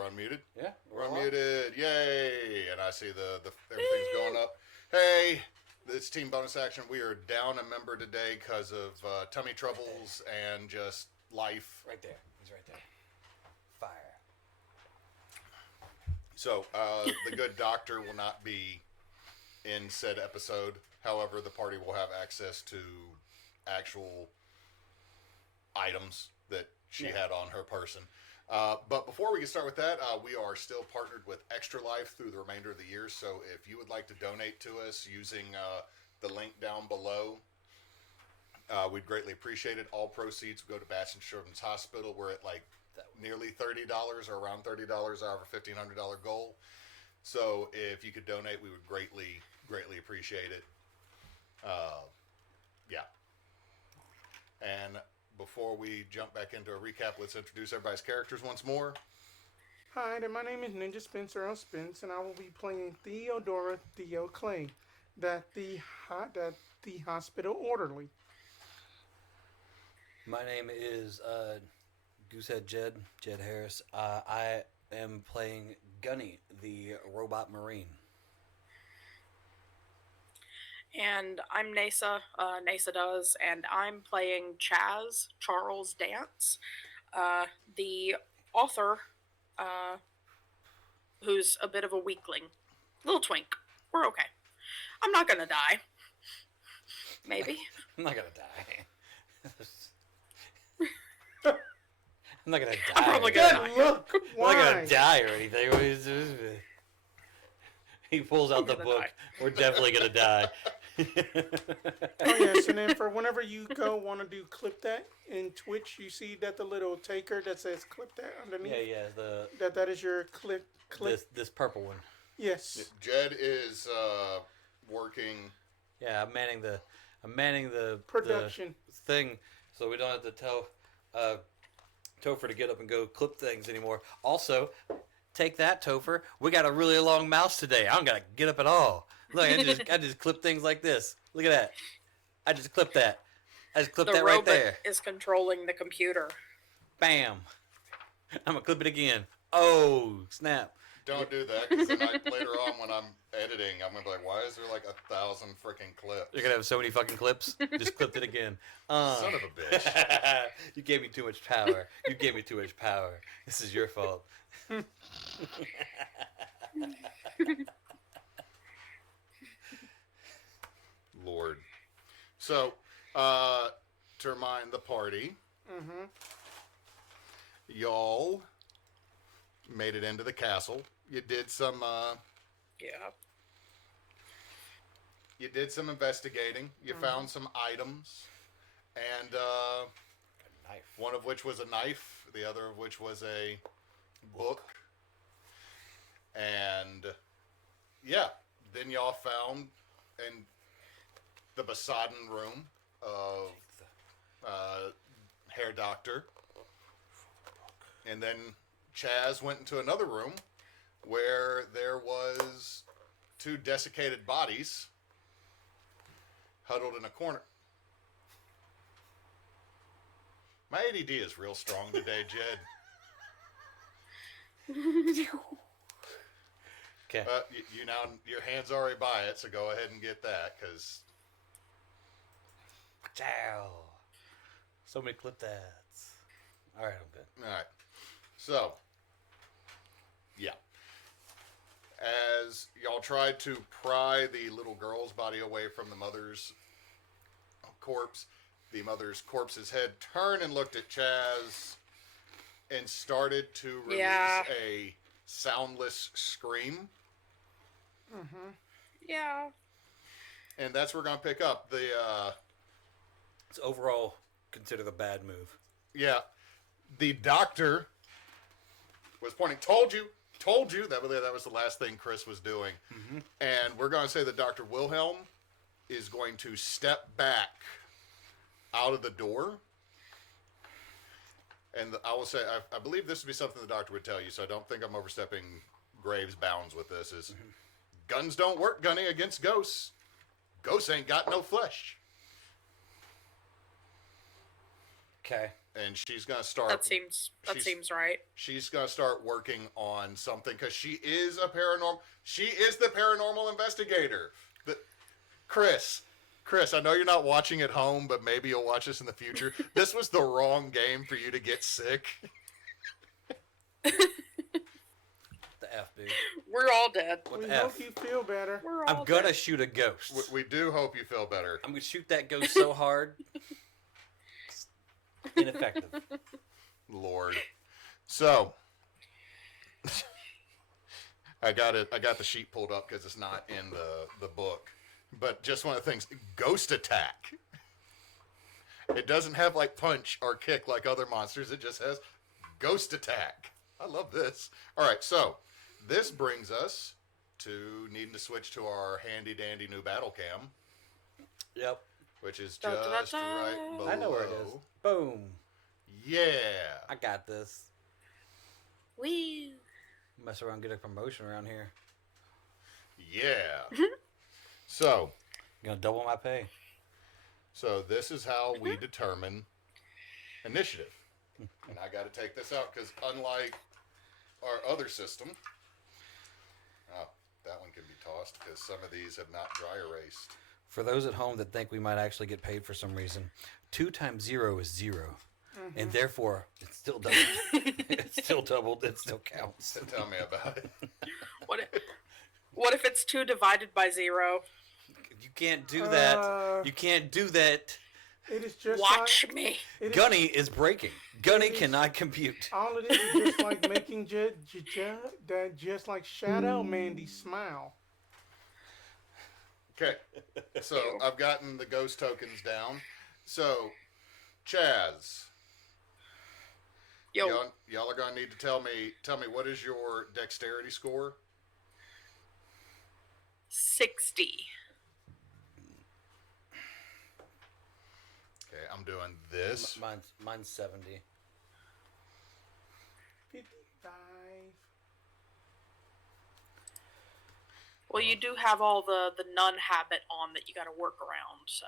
we're unmuted. Yeah, we're unmuted. Yay! And I see the everything's going up. Hey, it's team bonus action. We are down a member today because of tummy troubles and just life. Right there. He's right there. Fire. So the good doctor will not be in said episode. However, the party will have access to actual items that she had on her person. But before we can start with that, we are still partnered with Extra Life through the remainder of the year. So if you would like to donate to us using the link down below, we'd greatly appreciate it. All proceeds go to Bastion Children's Hospital. We're at like nearly $30 or around $30 out of our $1,500 goal. So if you could donate, we would greatly appreciate it. Yeah. And before we jump back into a recap, let's introduce everybody's characters once more. Hi, my name is Ninjaspence or Spence, and I will be playing Theo Clay, the hospital orderly. My name is Goosehead Jed Harris. I am playing Gunny, the robot marine. And I'm Neysa, Neysa does, and I'm playing Chaz, Charles Dance, the author, who's a bit of a weakling. Little twink. We're okay. I'm not gonna die. Maybe. I'm not gonna die. I'm not gonna die. I'm probably gonna die. Look, why? I'm not gonna die or anything. He pulls out the book. Die. We're definitely gonna die. Oh yes, and then for whenever you want to do clip that in Twitch, you see that the little taker that says clip that underneath. Yeah. That is your clip. This purple one. Yes. Jed is working. Yeah, I'm manning the Production the thing, so we don't have to tell Topher to get up and go clip things anymore. Also, take that, Topher. We got a really long mouse today. I don't gotta get up at all. Look, I just clip things like this. Look at that. I just clipped that. I just clipped that right there. The robot is controlling the computer. Bam. I'm gonna clip it again. Oh, snap. Don't do that, because later on when I'm editing, I'm going to be like, why is there like 1,000 freaking clips? You're gonna have so many fucking clips. Just clipped it again. Son of a bitch. You gave me too much power. You gave me too much power. This is your fault. Lord. So, to remind the party, y'all made it into the castle. You did some, you did some investigating. You found some items, and A knife. one of which was a knife, the other of which was a book. And yeah, then y'all found in the besotten room of Hair Doctor. And then Chaz went into another room where there was 2 desiccated bodies huddled in a corner. My ADD is real strong today, Jed. Okay. You now, your hand's already by it, so go ahead and get that, because... Ciao. So many clip that. All right, I'm good. All right. So, yeah. As y'all tried to pry the little girl's body away from the mother's corpse, the mother's corpse's head turned and looked at Chaz and started to release a soundless scream. Yeah. And that's where we're going to pick up. It's overall considered a bad move. Yeah. The doctor was pointing, told you. That was the last thing Chris was doing. And we're going to say that Dr. Wilhelm is going to step back out of the door. And I will say, I believe this would be something the doctor would tell you, so I don't think I'm overstepping Graves' bounds with this, is guns don't work, Gunny, against ghosts. Ghosts ain't got no flesh. Okay. and she's gonna start. That seems right. She's gonna start working on something because she is a paranormal. She is the paranormal investigator. Chris, I know you're not watching at home, but maybe you'll watch this in the future. This was the wrong game for you to get sick. The F, dude. We're all dead. What We the hope F? you feel better. We're all I'm gonna dead. shoot a ghost. We do hope you feel better. I'm gonna shoot that ghost so hard. It's ineffective. Lord. So I got the sheet pulled up because it's not in the book. But just one of the things, ghost attack. It doesn't have like punch or kick like other monsters. It just has ghost attack. I love this. All right, so this brings us to needing to switch to our handy dandy new battle cam, Yep. which is Da, da, da, just da. right below. I know where it is. Boom. Yeah. I got this. Wee. Mess around, get a promotion around here. Yeah. So Gonna double my pay. So this is how we determine initiative. And I got to take this out because unlike our other system, oh, that one can be tossed because some of these have not dry erased. For those at home that think we might actually get paid for some reason, 2 times 0 is 0. And therefore, it's still doubled. It's still doubled. It still counts. Tell me about it. What if it's 2 divided by 0? You can't do that. You can't do that. It is just Watch like, me. Gunny is breaking. Gunny cannot compute. all it is just like making that just like Shadow Mandy smile. Okay, so I've gotten the ghost tokens down. So, Chaz, Yo, y'all are gonna need to tell me what is your dexterity score? 60. Okay, I'm doing this. Mine's 70. 55. Well, you do have all the nun habit on that you got to work around, so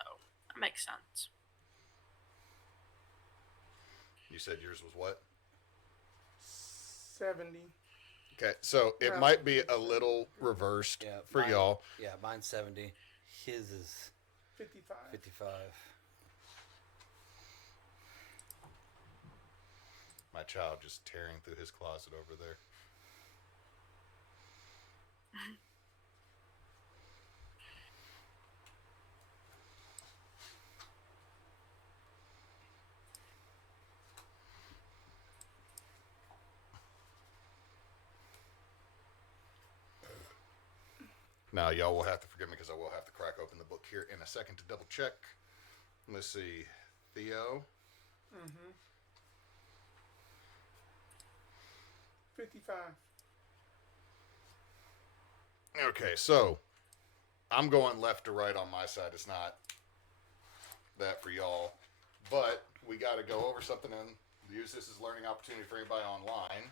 that makes sense. You said yours was what? 70. Okay, so it Yeah. might be a little reversed Yeah, for y'all. Yeah, mine's 70. His is 55. 55. My child just tearing through his closet over there. Now, y'all will have to forgive me because I will have to crack open the book here in a second to double check. Let's see. Theo. 55. Okay, so I'm going left to right on my side. It's not that for y'all. But we got to go over something and use this as a learning opportunity for anybody online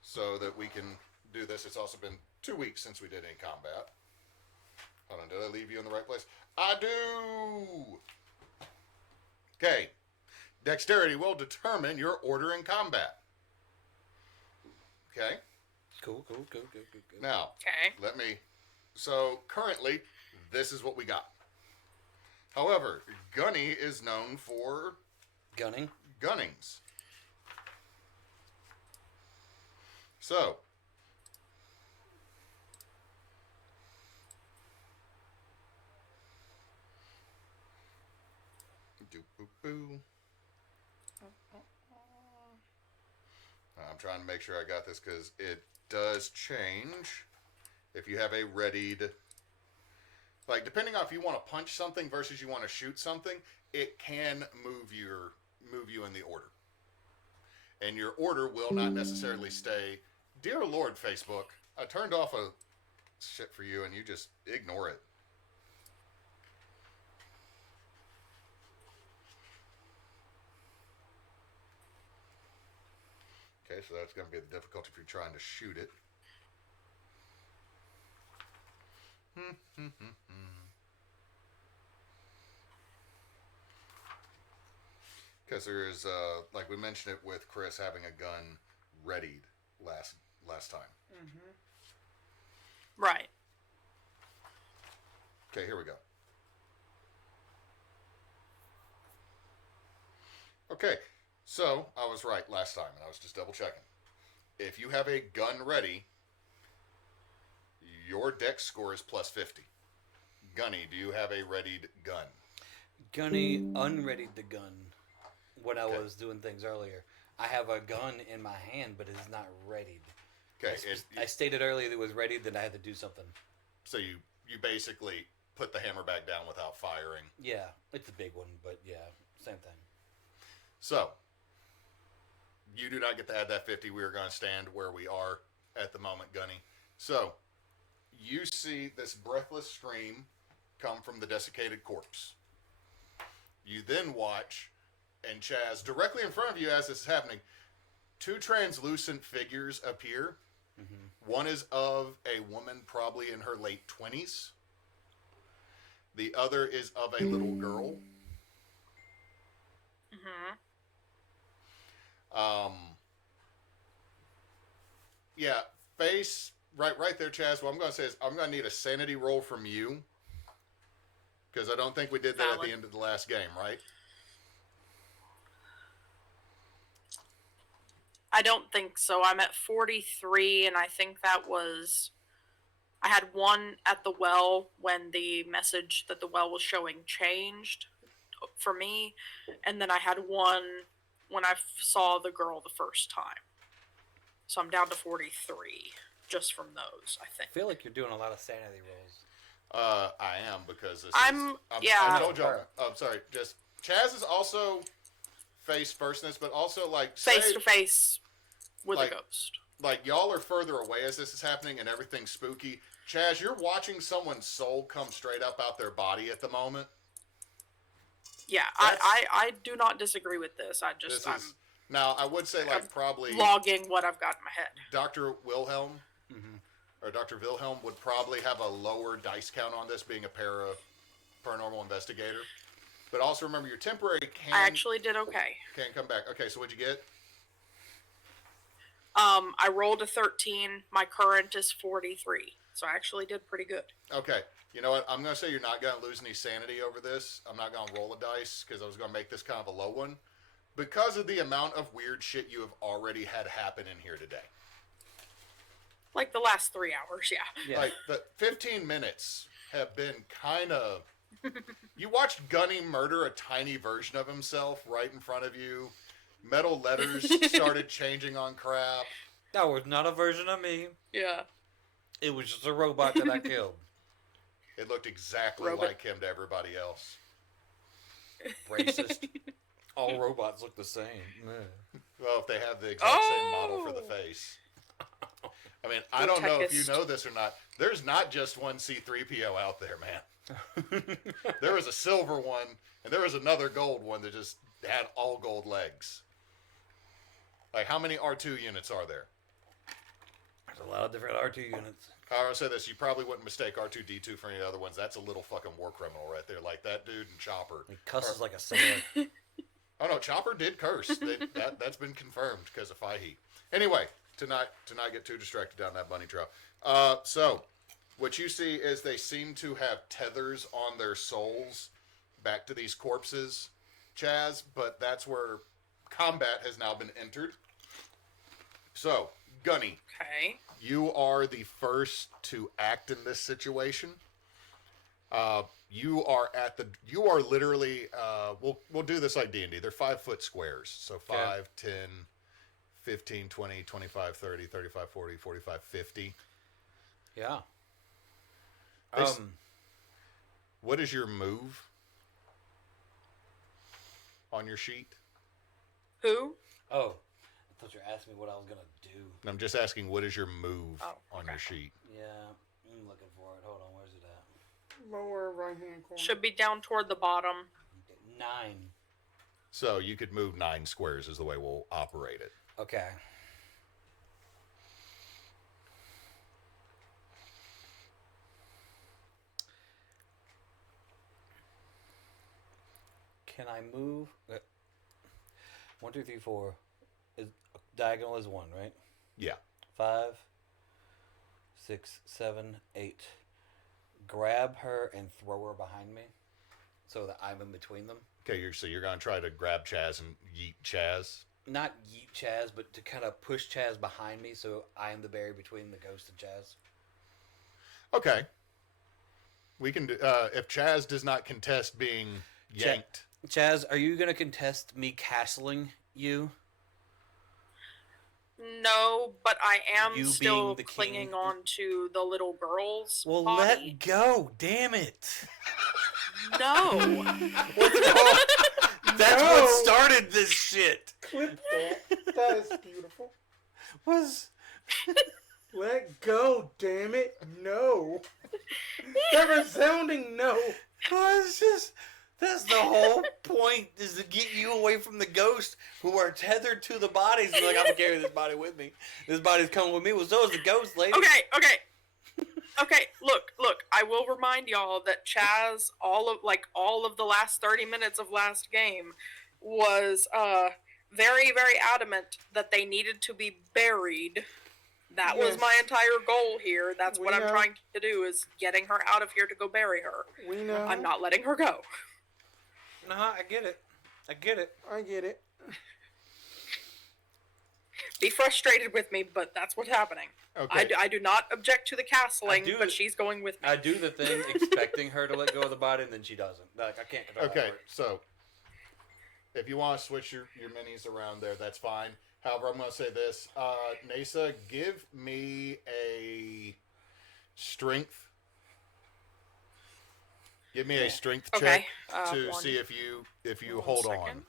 so that we can do this. It's also been 2 weeks since we did any combat. Hold on, did I leave you in the right place? I do! Okay. Dexterity will determine your order in combat. Okay? Cool. Now, Okay. So, currently, this is what we got. However, Gunny is known for Gunning. gunnings. So, boo. I'm trying to make sure I got this because it does change if you have a readied. Like, depending on if you want to punch something versus you want to shoot something, it can move you in the order. And your order will not necessarily stay. Dear Lord, Facebook, I turned off a shit for you and you just ignore it. Okay, so that's going to be the difficulty if you're trying to shoot it. Because there is, like we mentioned it with Chris having a gun readied last time. Mm-hmm. Right. Okay, here we go. Okay, so I was right last time, and I was just double checking. If you have a gun ready, your dex score is plus 50. Gunny, do you have a readied gun? Gunny unreadied the gun when I Okay. was doing things earlier. I have a gun in my hand, but it is not readied. Okay, I stated earlier that it was ready, then I had to do something. so you basically put the hammer back down without firing. Yeah, it's a big one, but yeah, same thing. So, you do not get to add that 50. We are going to stand where we are at the moment, Gunny. So, you see this breathless scream come from the desiccated corpse. You then watch, and Chaz, directly in front of you as this is happening, two translucent figures appear. Mm-hmm. One is of a woman probably in her late 20s. The other is of a little girl. Mm-hmm. Yeah, face right there, Chaz. What I'm going to say is I'm going to need a sanity roll from you because I don't think we did that at Valid. the end of the last game, right? I don't think so. I'm at 43, and I think that was... I had one at the well when the message that the well was showing changed for me, and then I had one when I saw the girl the first time. So I'm down to 43 just from those, I I think. feel like you're doing a lot of sanity rolls. I am because this yeah. I told y'all. I'm sorry. Just Chaz is also face firstness, but also like Face to face with like- a ghost. like y'all are further away as this is happening and everything's spooky. Chaz, you're watching someone's soul come straight up out their body at the moment. Yeah, That's- I do not disagree with this. I'm Now I would say like probably logging what I've got in my head. Dr. Wilhelm Mm-hmm. or Dr. Wilhelm would probably have a lower dice count on this being a paranormal investigator. But also remember your temporary I actually did okay. can come back. Okay, so what'd you get? I rolled a 13. My current is 43. So I actually did pretty good. Okay, you know what? I'm going to say you're not going to lose any sanity over this. I'm not going to roll a dice because I was going to make this kind of a low one. Because of the amount of weird shit you have already had happen in here today. Like the last 3 hours, yeah. Yeah. Like, the 15 minutes have been kind of... You watched Gunny murder a tiny version of himself right in front of you. Metal letters started changing on crap. That was not a version of me. Yeah. It was just a robot that I killed. It looked exactly Robot. like him to everybody else. Racist. All robots look the same. Yeah. Well, if they have the exact same model for the Oh. face. I mean, I don't know if you Grotesque. know this or not. There's not just one C-3PO out there, man. There was a silver one, and there was another gold one that just had all gold legs. Like, how many R2 units are there? There's a lot of different R2 units. I'll say this, you probably wouldn't mistake R2-D2 for any other ones. That's a little fucking war criminal right there. Like, that dude and Chopper. He cusses like a sailor. Oh, no, Chopper did curse. That's been confirmed because of Fahey. Anyway, to not get too distracted down that bunny trail. So, what you see is they seem to have tethers on their souls back to these corpses, Chaz, but that's where combat has now been entered. So, Gunny, Okay. you are the first to act in this situation. You are literally, we'll do this like D&D. They're 5 foot squares. So 5, 10, 15, 20, 25, 30, 35, 40, 45, 50. Yeah. This- What is your move on your sheet? Who? Oh, I thought you were asking me what I was going to do. I'm just asking, what is your move Oh, on okay. your sheet? Yeah, I'm looking for it. Hold on, where's it at? Lower right hand corner. Should be down toward the bottom. 9. So you could move 9 squares is the way we'll operate it. Okay. Can I move? 1, 2, 3, 4. Is diagonal is 1, right? Yeah. 5, 6, 7, 8. Grab her and throw her behind me, so that I'm in between them. Okay, so you're gonna try to grab Chaz and yeet Chaz. Not yeet Chaz, but to kind of push Chaz behind me, so I am the barrier between the ghost and Chaz. Okay. We can do. If Chaz does not contest being yanked. Chaz, are you going to contest me castling you? No, but I am You still being the clinging king? on to the little girl's Well, body. let go. Damn it. No. That's No. what started this shit. Clip that. That is beautiful. Was Let go, damn it. No. That resounding no. was just that's the whole point, is to get you away from the ghosts who are tethered to the bodies. And like, I'm gonna carry this body with me. This body's coming with me. Well, so is the ghost lady. Okay, look, I will remind y'all that Chaz, all of the last 30 minutes of last game, was very, very adamant that they needed to be buried. That was Yes. my entire goal here. That's what We I'm know. trying to do, is getting her out of here to go bury her. We know. I'm not letting her go. Nah, I get it. I get it. I get it. Be frustrated with me, but that's what's happening. Okay. I do not object to the castling, I do- but she's going with me. I do the thing expecting her to let go of the body, and then she doesn't. Like, I can't control how Okay, that works. so if you want to switch your minis around there, that's fine. However, I'm going to say this. Neysa, give me a strength. Give me a strength Okay, check to one- see if you One hold on. second.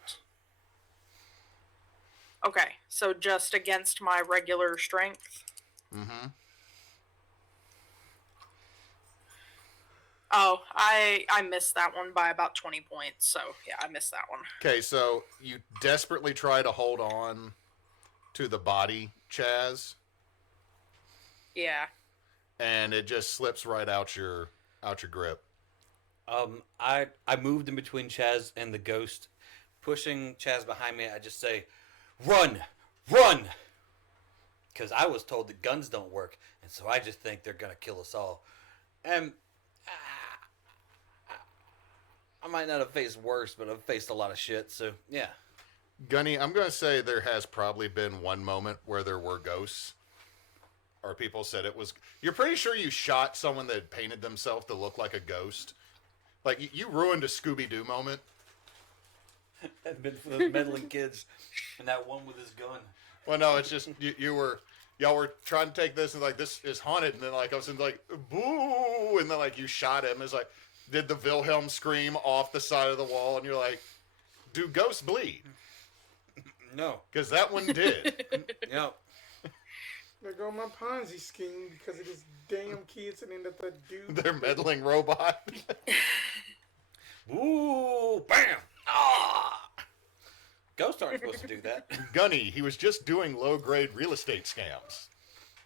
Okay, so just against my regular strength. Mm-hmm. Oh, I missed that one by about 20 points. So yeah, I missed that one. Okay, so you desperately try to hold on to the body, Chaz, Yeah. and it just slips right out your grip. I moved in between Chaz and the ghost, pushing Chaz behind me. I just say, "Run, run," because I was told that guns don't work, and so I just think they're gonna kill us all. And I might not have faced worse, but I've faced a lot of shit. So yeah. Gunny, I'm going to say there has probably been one moment where there were ghosts, or people said it was. You're pretty sure you shot someone that painted themselves to look like a ghost. Like you ruined a Scooby Doo moment. I've been for those meddling kids, and that one with his gun. Well, no, it's just y'all were trying to take this and like this is haunted, and then like I was like boo, and then like you shot him. It's like did the Wilhelm scream off the side of the wall, and you're like, do ghosts bleed? No. Because that one did. Yep. There go my Ponzi scheme because of this damn kid sitting at the dude. Their meddling robot. Ooh, bam! Ah! Ghosts aren't supposed to do that. Gunny, he was just doing low grade real estate scams.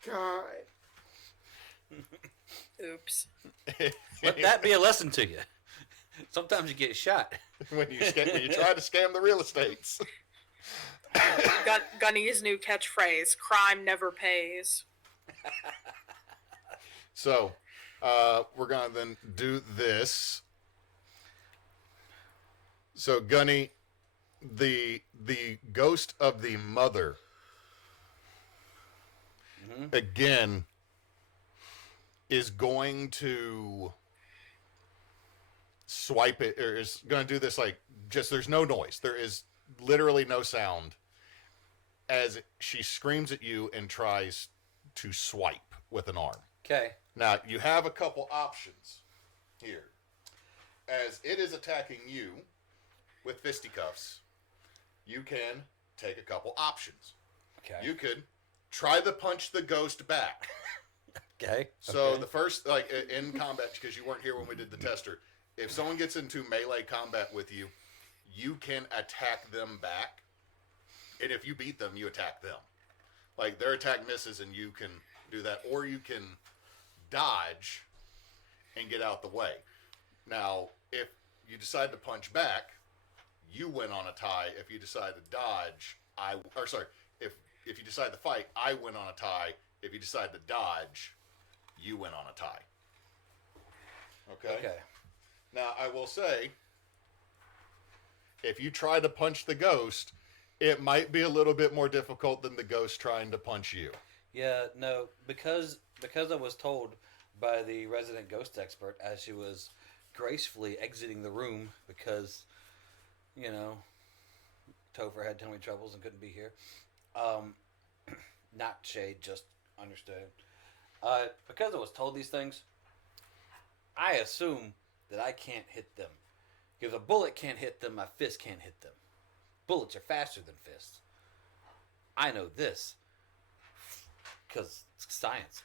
God. Oops. Let that be a lesson to you. Sometimes you get shot. when you try to scam the real estates. Gunny's new catchphrase: "Crime never pays." So, we're gonna then do this. So, Gunny, the ghost of the mother, again, is going to swipe it, or is going to do this like just there's no noise. There is literally no sound as she screams at you and tries to swipe with an arm. Okay. Now, you have a couple options here. As it is attacking you with fisticuffs, you can take a couple options. Okay. You could try to punch the ghost back. Okay. So okay. the first, like in combat, because you weren't here when we did the tester, if someone gets into melee combat with you, you can attack them back. And if you beat them, you attack them. Like their attack misses and you can do that. Or you can dodge and get out the way. Now, if you decide to punch back, you win on a tie. If you decide to dodge, if you decide to fight, I win on a tie. If you decide to dodge, you win on a tie. Okay. Now, I will say, if you try to punch the ghost, it might be a little bit more difficult than the ghost trying to punch you. Yeah, no, because I was told by the resident ghost expert as she was gracefully exiting the room because, Topher had tummy troubles and couldn't be here. Not shade, just understood. Because I was told these things, I assume that I can't hit them. If a bullet can't hit them, my fist can't hit them. Bullets are faster than fists. I know this because it's science.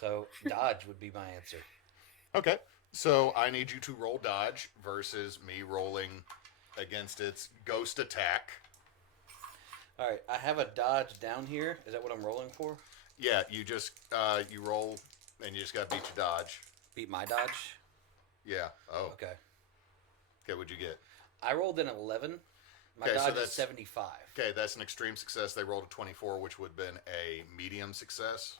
So dodge would be my answer. Okay. So I need you to roll dodge versus me rolling against its ghost attack. All right, I have a dodge down here. Is that what I'm rolling for? Yeah, you just you roll and you just got to beat your dodge. Beat my dodge? Yeah. Oh. Okay. Okay, what'd you get? I rolled an 11. My dodge is 75. Okay, that's an extreme success. They rolled a 24, which would have been a medium success.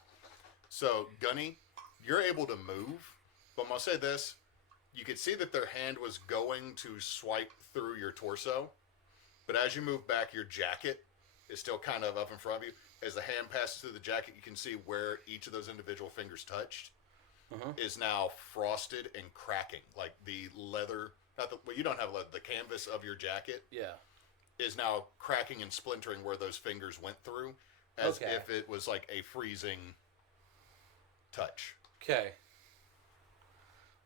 So, Gunny, you're able to move, but I'm going to say this. You could see that their hand was going to swipe through your torso, but as you move back, your jacket is still kind of up in front of you. As the hand passes through the jacket, you can see where each of those individual fingers touched is now frosted and cracking. Like the leather, you don't have leather, the canvas of your jacket is now cracking and splintering where those fingers went through, as if it was like a freezing touch. Okay.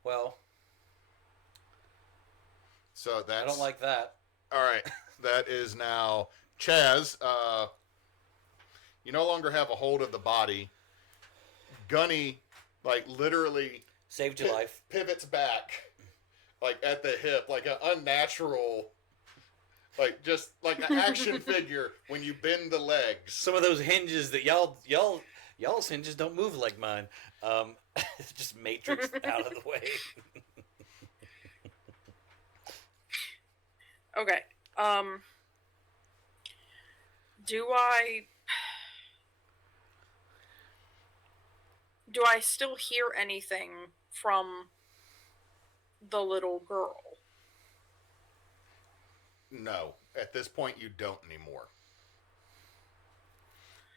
Well, so that's... I don't like that. All right. That is now... Chaz, you no longer have a hold of the body. Gunny, literally... Saved your life. Pivots back, at the hip, like an unnatural... just like an action figure when you bend the legs. Some of those hinges that y'all's hinges don't move like mine. It's just matrix out of the way. Okay. Do I still hear anything from the little girl? No. At this point, you don't anymore.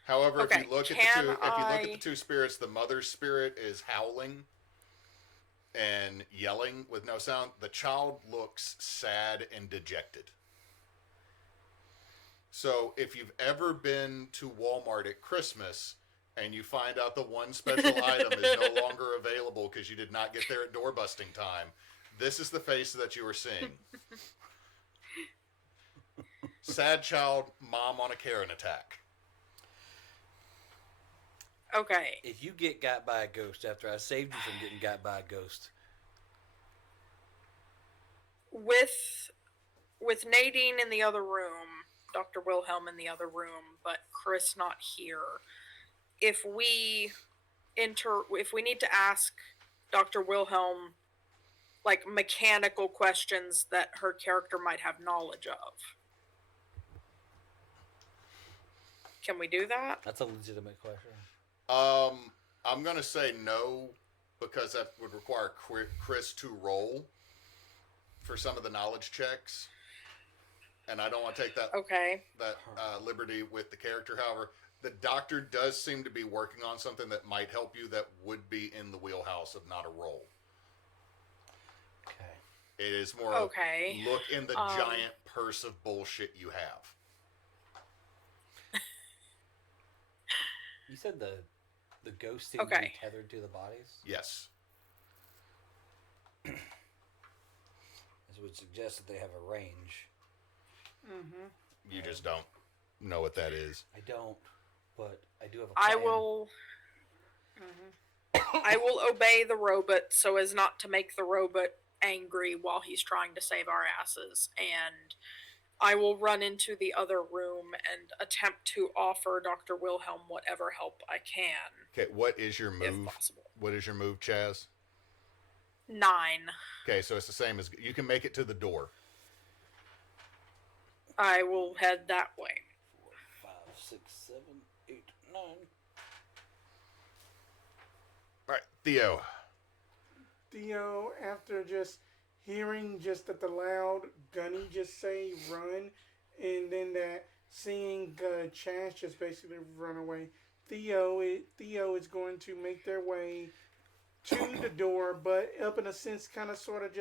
However, if you look at the two spirits, the mother's spirit is howling and yelling with no sound. The child looks sad and dejected. So, if you've ever been to Walmart at Christmas and you find out the one special item is no longer available because you did not get there at door busting time, this is the face that you are seeing. Sad child, mom on a Karen attack. Okay. If you get got by a ghost after I saved you from getting got by a ghost. With Nadine in the other room, Dr. Wilhelm in the other room, but Chris not here, if we need to ask Dr. Wilhelm mechanical questions that her character might have knowledge of, can we do that? That's a legitimate question. I'm going to say no, because that would require Chris to roll for some of the knowledge checks. And I don't want to take that liberty with the character. However, the doctor does seem to be working on something that might help you that would be in the wheelhouse of not a roll. Okay. It is more look in the giant purse of bullshit you have. You said the ghosts seem to be tethered to the bodies? Yes. This would suggest that they have a range. Mm-hmm. You just don't know what that is. I don't, but I do have a plan. I will obey the robot so as not to make the robot angry while he's trying to save our asses, and I will run into the other room and attempt to offer Dr. Wilhelm whatever help I can. Okay, what is your move? If possible. What is your move, Chaz? 9. Okay, so it's the same as... You can make it to the door. I will head that way. 4, 5, 6, 7, 8, 9. All right, Theo. Theo, after just hearing just that the loud Gunny just say run, and then that seeing Chaz just basically run away, Theo is going to make their way to the door, but up in a sense, kind of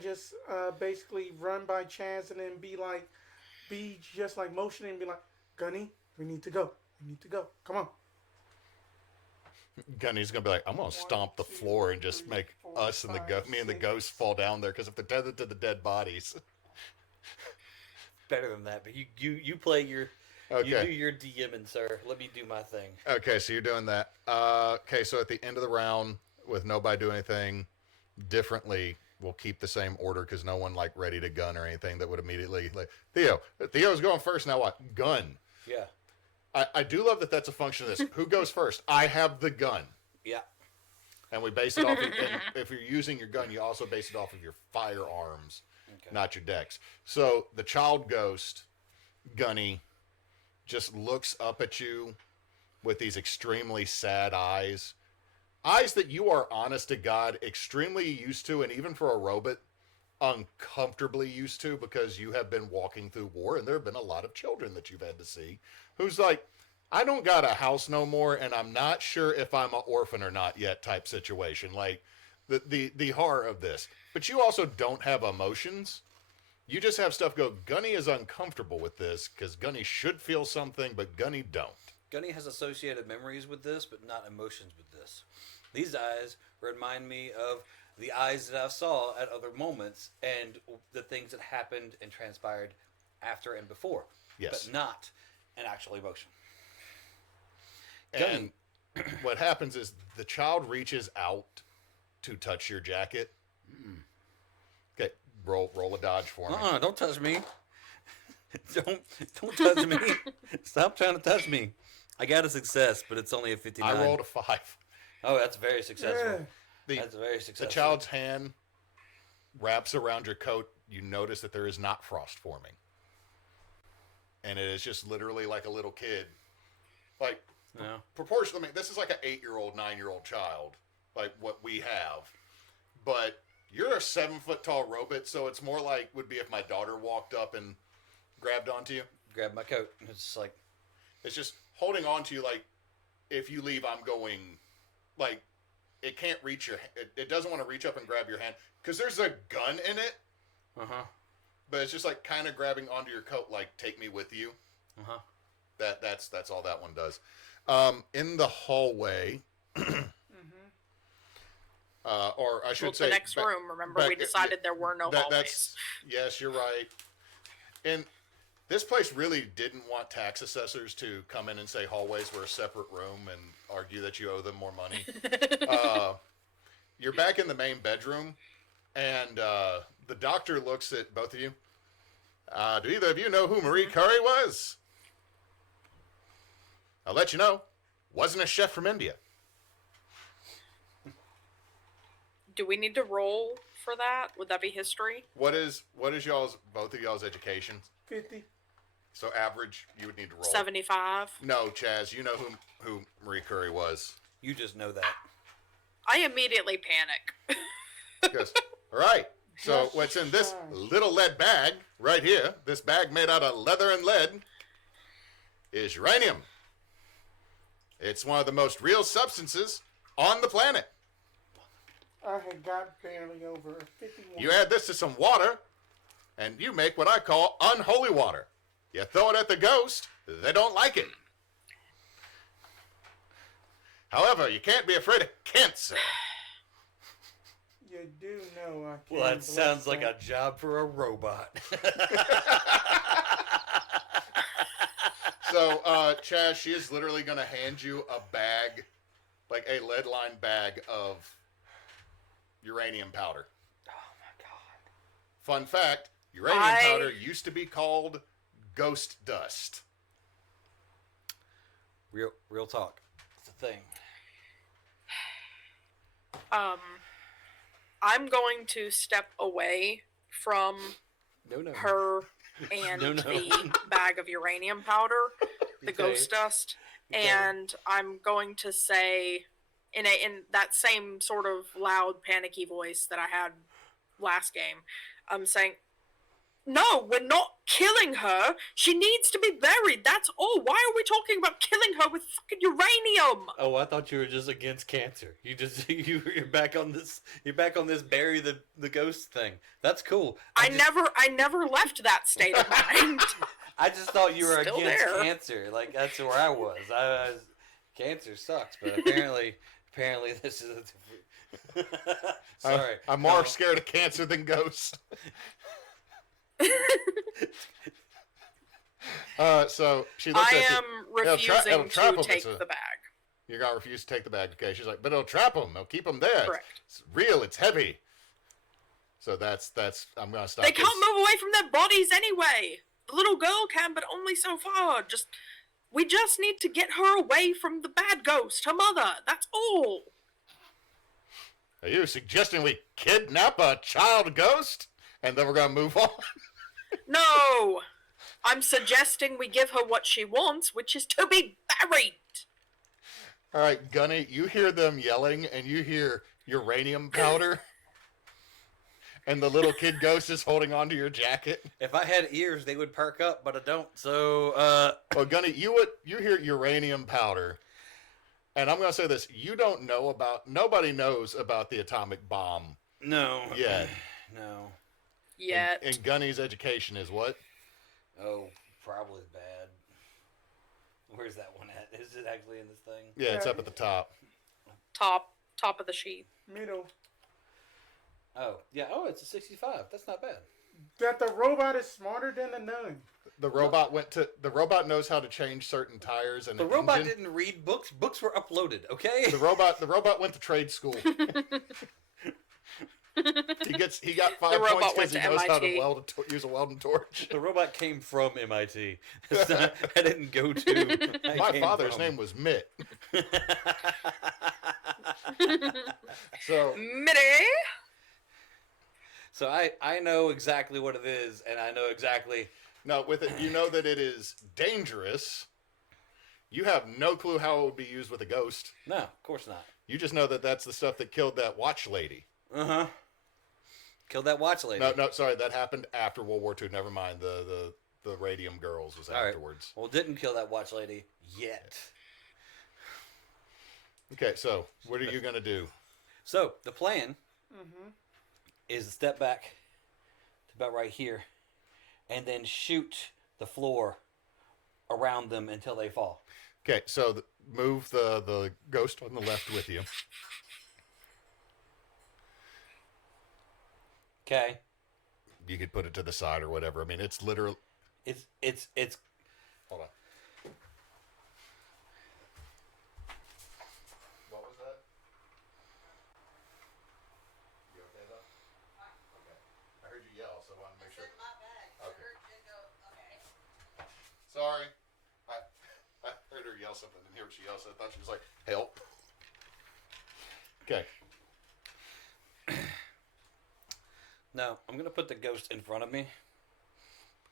just basically run by Chaz and then be just like motioning and be like, Gunny, we need to go. Come on. Gunny's gonna be like, I'm gonna stomp the floor and just make us and me and the ghost fall down there because if they're tethered to the dead bodies. Better than that, but you play your Okay. you do your DMing, sir. Let me do my thing. Okay, so you're doing that. Okay, so at the end of the round, with nobody doing anything differently, we'll keep the same order because no one like ready to gun or anything that would immediately like Theo's going first. Now what? Gun. Yeah. I do love that that's a function of this. Who goes first? I have the gun. Yeah. And we base it off of, and if you're using your gun, you also base it off of your firearms, not your dex. So the child ghost, Gunny, just looks up at you with these extremely sad eyes. Eyes that you are, honest to God, extremely used to, and even for a robot, uncomfortably used to because you have been walking through war and there have been a lot of children that you've had to see. Who's like, I don't got a house no more and I'm not sure if I'm an orphan or not yet type situation. Like the horror of this. But you also don't have emotions. You just have stuff go, Gunny is uncomfortable with this because Gunny should feel something, but Gunny don't. Gunny has associated memories with this, but not emotions with this. These eyes remind me of the eyes that I saw at other moments and the things that happened and transpired after and before. Yes. But not an actual emotion. And what happens is the child reaches out to touch your jacket. Okay, roll a dodge for me. Don't touch me. don't touch me. Stop trying to touch me. I got a success, but it's only a 59. I rolled a 5. Oh, that's very successful. Yeah. That's very successful. The child's hand wraps around your coat. You notice that there is not frost forming. And it is just literally like a little kid. Like, No. proportionally, I mean, this is like an 8-year-old, 9-year-old child, like what we have. But you're a 7-foot tall robot, so it's more like would be if my daughter walked up and grabbed onto you. Grab my coat. It's just like, It's just holding on to you like, if you leave, I'm going, like, it can't reach your, it doesn't want to reach up and grab your hand, because there's a gun in it, but it's just like kind of grabbing onto your coat, like, take me with you. That's all that one does. In the hallway, or I should say, the next room. Remember, we decided there were no hallways. Yes, you're right. And this place really didn't want tax assessors to come in and say hallways were a separate room and argue that you owe them more money. You're back in the main bedroom, and the doctor looks at both of you. Do either of you know who Marie Curry was? I'll let you know. Wasn't a chef from India. Do we need to roll for that? Would that be history? What is both of y'all's education? 50. So average, you would need to roll. 75. No, Chaz, you know who Marie Curry was. you just know that. I immediately panic. Because, all right, so Just what's in this try. little lead bag right here, this bag made out of leather and lead, is uranium. It's one of the most real substances on the planet. I had got barely over 51. You add this to some water, and you make what I call unholy water. You throw it at the ghost, they don't like it. However, you can't be afraid of cancer. You do know I can't. Well, that sounds like a job for a robot. So, Chaz, she is literally going to hand you a bag, like a lead-lined bag of uranium powder. Oh my god. Fun fact, uranium powder used to be called ghost dust. Real talk. It's a thing. I'm going to step away from No. her and No. the bag of uranium powder, the Okay. ghost dust, Okay. and I'm going to say, in that same sort of loud, panicky voice that I had last game, I'm saying, "No, we're not killing her. She needs to be buried. That's all. Why are we talking about killing her with fucking uranium?" Oh, I thought you were just against cancer. You're back on this. You're back on this bury the ghost thing. That's cool. I never left that state of mind. I just thought you were Still against there. cancer. Like that's where I was. Cancer sucks, but apparently this is a different. Sorry, I'm more scared of cancer than ghosts. So she looks I at you. am It'll refusing trap to 'em, take it's a- the bag. You're gonna refuse to take the bag. Okay, she's like, but it'll trap them. They'll keep them there. Correct. It's real. It's heavy. So that's. I'm gonna stop. They this. can't move away from their bodies anyway. The little girl can, but only so far. We just need to get her away from the bad ghost, her mother. That's all. Are you suggesting we kidnap a child ghost and then we're gonna move on? No, I'm suggesting we give her what she wants, which is to be buried. All right, Gunny, you hear them yelling and you hear uranium powder. And the little kid ghost is holding onto your jacket. If I had ears, they would perk up, but I don't. So, Well, Gunny, you hear uranium powder, and I'm gonna say this: nobody knows about the atomic bomb no. yet. No. Yet. And Gunny's education is what? Oh, probably bad. Where's that one at? Is it actually in this thing? Yeah, it's up at the top. Top of the sheet. Middle. Oh, yeah. Oh, it's a 65. That's not bad. That the robot is smarter than the nun. The robot knows how to change certain tires and The an robot engine. didn't read books. Books were uploaded, okay? The robot went to trade school. He got 5 The robot points went because he to knows how MIT. to use a welding torch. The robot came from MIT. It's not, I didn't go to. My father's name was Mitt. So Mitty. So I know exactly what it is, and I know exactly. no, with it, you know that it is dangerous. You have no clue how it would be used with a ghost. No, of course not. You just know that that's the stuff that killed that watch lady. Uh-huh. Killed that watch lady. No, sorry, that happened after World War II. Never mind. The Radium Girls was All right. afterwards. Well, didn't kill that watch lady yet. Okay, so what are you gonna do? So the plan is to step back to about right here, and then shoot the floor around them until they fall. Okay, so move the ghost on the left with you. Okay. You could put it to the side or whatever. I mean, it's literally. It's. Hold on. What was that? You okay though? Okay. I heard you yell, so I want to make sure. Okay. Sorry. I heard her yell something. Didn't hear what she yelled, so I thought she was like, "Help." Okay. No, I'm gonna put the ghost in front of me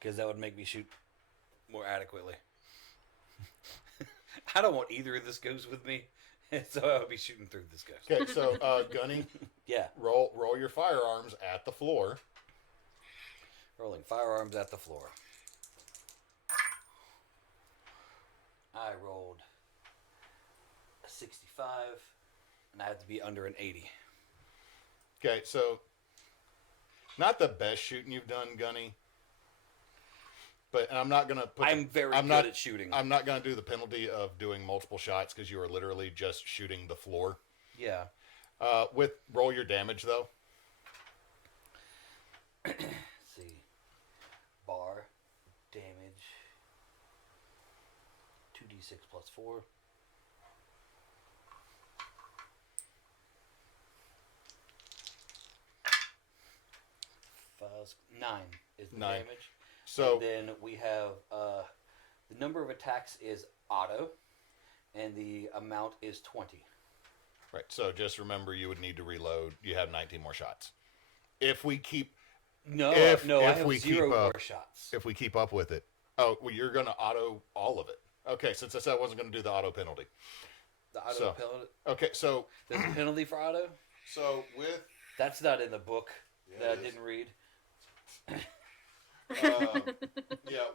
because that would make me shoot more adequately. I don't want either of this ghosts with me, so I would be shooting through this ghost. Okay. So, Gunny, Yeah, roll your firearms at the floor. rolling firearms at the floor. I rolled a 65, and I have to be under an 80. Okay. So, not the best shooting you've done, Gunny. But I'm not gonna put. I'm very good at shooting. I'm not gonna do the penalty of doing multiple shots because you are literally just shooting the floor. Yeah. With roll your damage though. Let's see. Bar. Damage. 2d6 plus 4. Five, 9 is the 9. damage. So And then we have the number of attacks is auto, and the amount is 20. right. So just remember, you would need to reload. You have 19 more shots. If we keep No, If I have we 0 keep up. more shots. If we keep up with it. Oh, well, you're going to auto all of it. Okay, since I said I wasn't going to do the auto penalty. The auto So- penalty. Okay, so There's a penalty for auto? with That's not in the book that I it is. didn't read.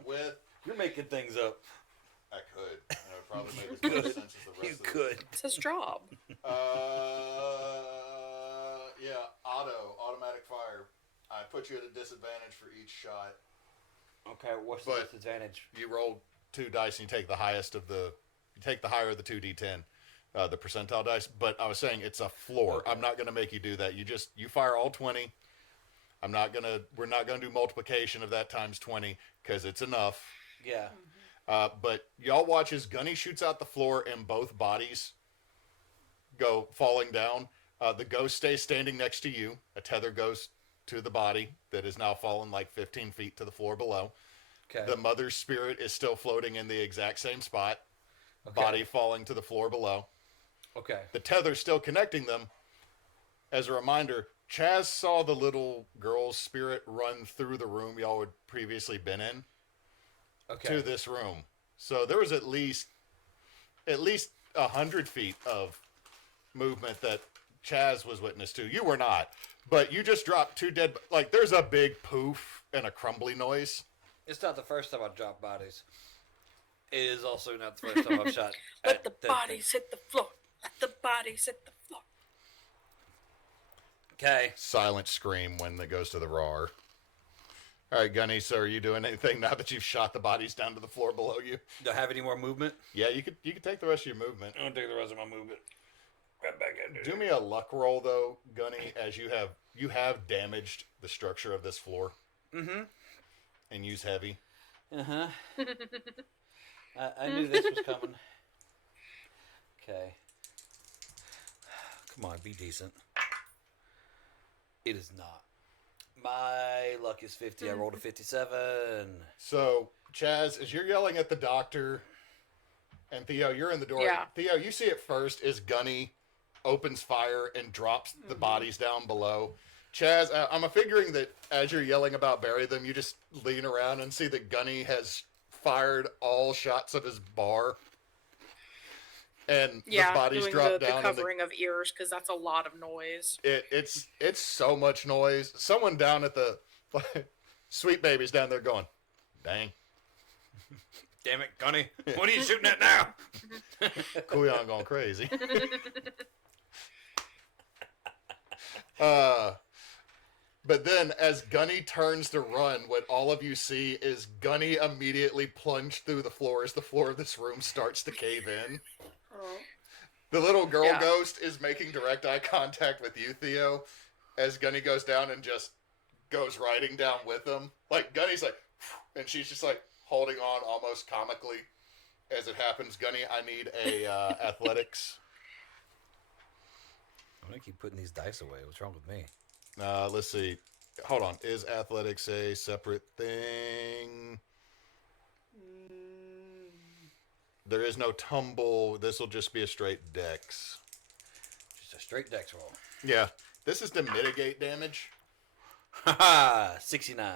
with You're making things up. I could. And it would probably make as much sense as the You rest of could. It's his job. automatic fire. I put you at a disadvantage for each shot. Okay, what's the But- disadvantage? You roll 2 dice and you take the highest of the. You take the higher of the 2d10, the percentile dice. But I was saying it's a floor. Okay. I'm not going to make you do that. You fire all 20. We're not gonna do multiplication of that times 20 because it's enough. Yeah. But y'all watch as Gunny shoots out the floor and both bodies go falling down. The ghost stays standing next to you. A tether goes to the body that is now fallen like 15 feet to the floor below. Okay. The mother's spirit is still floating in the exact same spot. Okay. Body falling to the floor below. Okay. The tether's still connecting them. As a reminder, Chaz saw the little girl's spirit run through the room y'all had previously been in Okay. to this room. So there was at least 100 feet of movement that Chaz was witness to. You were not, but you just dropped 2 dead. Like there's a big poof and a crumbly noise. It's not the first time I've dropped bodies. It is also not the first time I've shot. Let at the dead bodies hit the floor. Let the bodies hit the floor. Okay. Silent scream when it goes to the roar. All right, Gunny. So are you doing anything now that you've shot the bodies down to the floor below you? Do I have any more movement? Yeah, you could take the rest of your movement. I'm gonna take the rest of my movement. Right back into Do me a luck roll though, Gunny, as you have damaged the structure of this floor. Mm-hmm. And use heavy. Uh-huh. I knew this was coming. Okay. Come on, be decent. It is not. My luck is 50. I rolled a 57. So, Chaz, as you're yelling at the doctor, and Theo, you're in the door. Yeah. Theo, you see it first as Gunny opens fire and drops the bodies down below. Chaz, I'm figuring that as you're yelling about bury them, you just lean around and see that Gunny has fired all shots of his bar. And Yeah, the bodies doing drop the down. covering of ears because that's a lot of noise. It's so much noise. Someone down at the Sweet Baby's down there going, dang. Damn it, Gunny. What are you shooting at now? Kuyan going crazy. But then as Gunny turns to run, what all of you see is Gunny immediately plunge through the floor as the floor of this room starts to cave in. The little girl Yeah. ghost is making direct eye contact with you, Theo, as Gunny goes down and just goes riding down with him. Like, Gunny's like, and she's just like holding on almost comically as it happens. Gunny, I need a athletics. I'm gonna keep putting these dice away. What's wrong with me? Let's see. Hold on. Is athletics a separate thing? There is no tumble. This will just be a straight dex. Just a straight dex roll. Yeah. This is to mitigate damage. Haha, 69.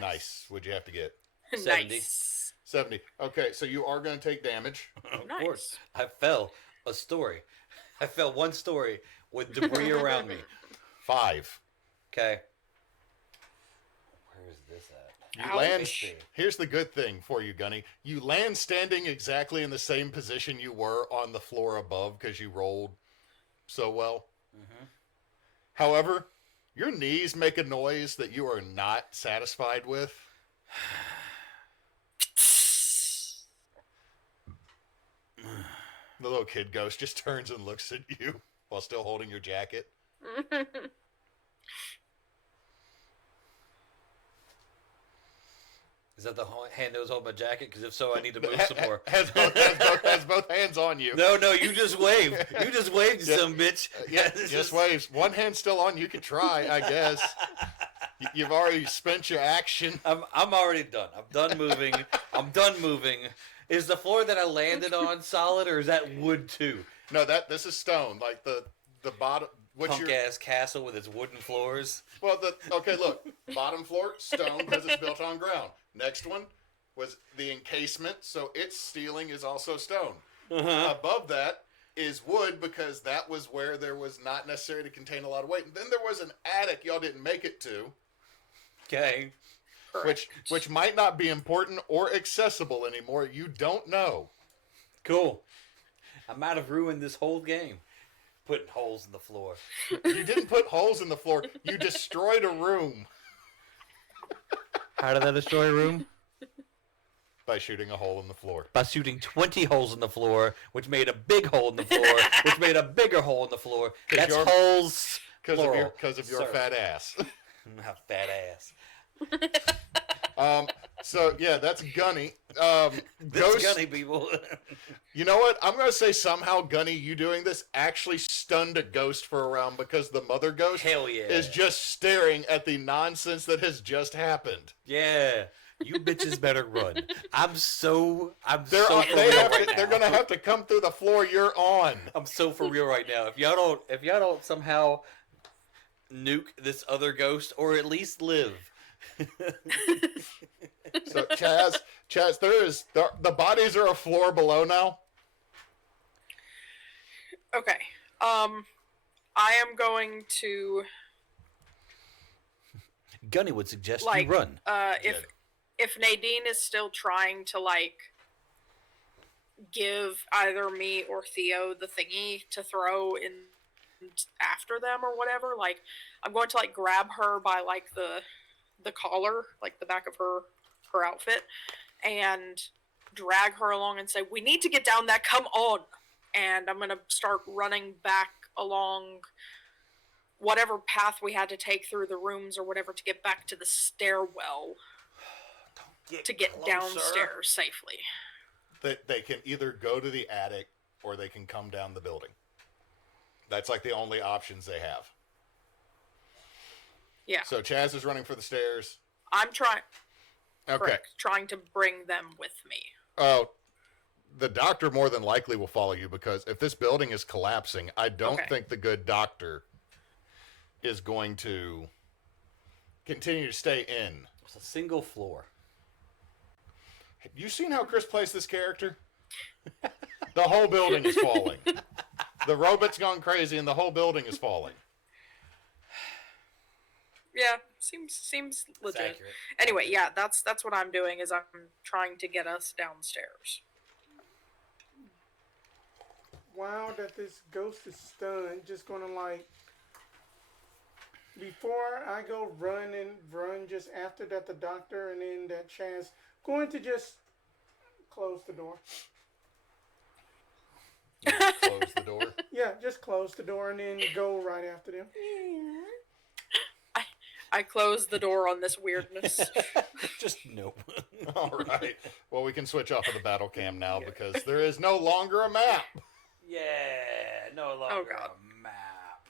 Nice. What'd you have to get? 70. Nice. 70. Okay, so you are going to take damage. Of Nice. course. I fell a story. I fell 1 story with debris around me. 5. Okay. Where is this at? You Ouch. land. Here's the good thing for you, Gunny. You land standing exactly in the same position you were on the floor above because you rolled so well. Mm-hmm. However, your knees make a noise that you are not satisfied with. The little kid ghost just turns and looks at you while still holding your jacket. Is that the hand that was holding my jacket? Because if so, I need to move some more. Has both hands on you. No, you just waved. You just waved, you Yeah. some bitch. Yeah, This just is- waves. One hand's still on. You can try, I guess. You've already spent your action. I'm already done. I'm done moving. I'm done moving. Is the floor that I landed on solid, or is that wood too? No, this is stone. Like the bottom, What's punk ass castle with its wooden floors. Well, okay, look. Bottom floor, stone, because it's built on ground. Next one was the encasement, so its ceiling is also stone. Above that is wood, because that was where there was not necessary to contain a lot of weight. And then there was an attic y'all didn't make it to. Okay. Which might not be important or accessible anymore. You don't know. Cool. I might have ruined this whole game. Putting holes in the floor. You didn't put holes in the floor. You destroyed a room. How did that destroy a room? By shooting a hole in the floor. By shooting 20 holes in the floor, which made a big hole in the floor, which made a bigger hole in the floor. That's holes. Because of your fat ass. My fat ass. So yeah, that's Gunny. That's Ghost, Gunny, people. You know what? I'm gonna say somehow, Gunny, you doing this actually stunned a ghost for a round, because the mother ghost Hell yeah. is just staring at the nonsense that has just happened. Yeah. You bitches better run. I'm so They're for real right now. They're gonna have to come through the floor you're on. I'm so for real right now. If y'all don't somehow nuke this other ghost, or at least live. So Chaz, the bodies are a floor below now. Okay. I am going to Gunny would suggest like you run. If Nadine is still trying to like give either me or Theo the thingy to throw in after them or whatever, like I'm going to like grab her by like the collar, like the back of her outfit, and drag her along and say, "We need to get down that, come on." And I'm going to start running back along whatever path we had to take through the rooms or whatever to get back to the stairwell to get closer. downstairs safely. They can either go to the attic or they can come down the building. That's like the only options they have. Yeah. So Chaz is running for the stairs. I'm trying. Okay. Correct, trying to bring them with me. Oh, the doctor more than likely will follow you, because if this building is collapsing, I don't think the good doctor is going to continue to stay in. It's a single floor. Have you seen how Chris plays this character? The whole building is falling. The robot's gone crazy and the whole building is falling. Yeah, seems legit. accurate. Anyway, yeah, that's what I'm doing, is I'm trying to get us downstairs. Wow, that this ghost is stunned, just gonna like, before I go run just after that the doctor and then that Chaz, going to just close the door. Close the door. Yeah, just close the door and then go right after them. I closed the door on this weirdness. Just no. All right. Well, we can switch off of the battle cam now, because there is no longer a map. Yeah, no longer God. a map.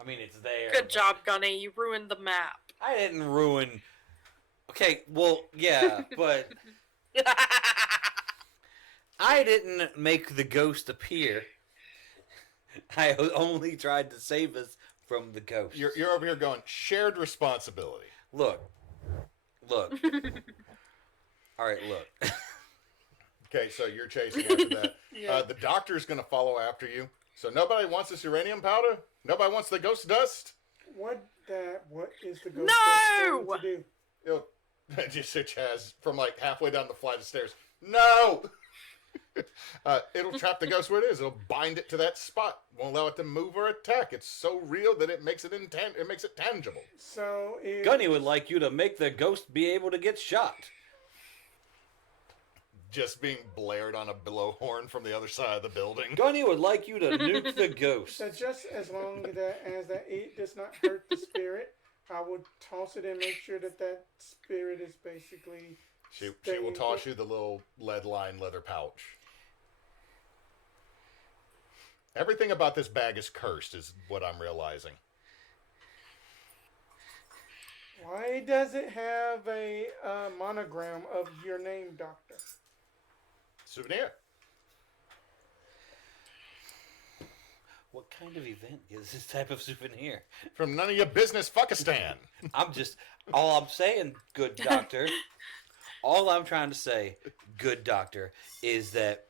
I mean, it's there. Good but job, Gunny. You ruined the map. I didn't ruin. Okay, well, yeah, but I didn't make the ghost appear. I only tried to save us from the ghost. You're over here going, shared responsibility. Look. All right, look. Okay, so you're chasing after that. Yeah. The doctor's going to follow after you. So nobody wants this uranium powder? Nobody wants the ghost dust? What is the ghost No! going to do? Just say Chaz from like halfway down the flight of stairs. No! It'll trap the ghost where it is. It'll bind it to that spot. Won't allow it to move or attack. It's so real that it makes it tangible. So if Gunny would like you to make the ghost be able to get shot. Just being blared on a blowhorn from the other side of the building. Gunny would like you to nuke the ghost. So just as long as that it does not hurt the spirit, I would toss it and make sure that spirit is basically. She will toss you the little lead-lined leather pouch. Everything about this bag is cursed, is what I'm realizing. Why does it have a monogram of your name, Doctor? Souvenir. What kind of event is this type of souvenir? From none of your business, fuckistan. All I'm saying, good doctor, all I'm trying to say, good doctor, is that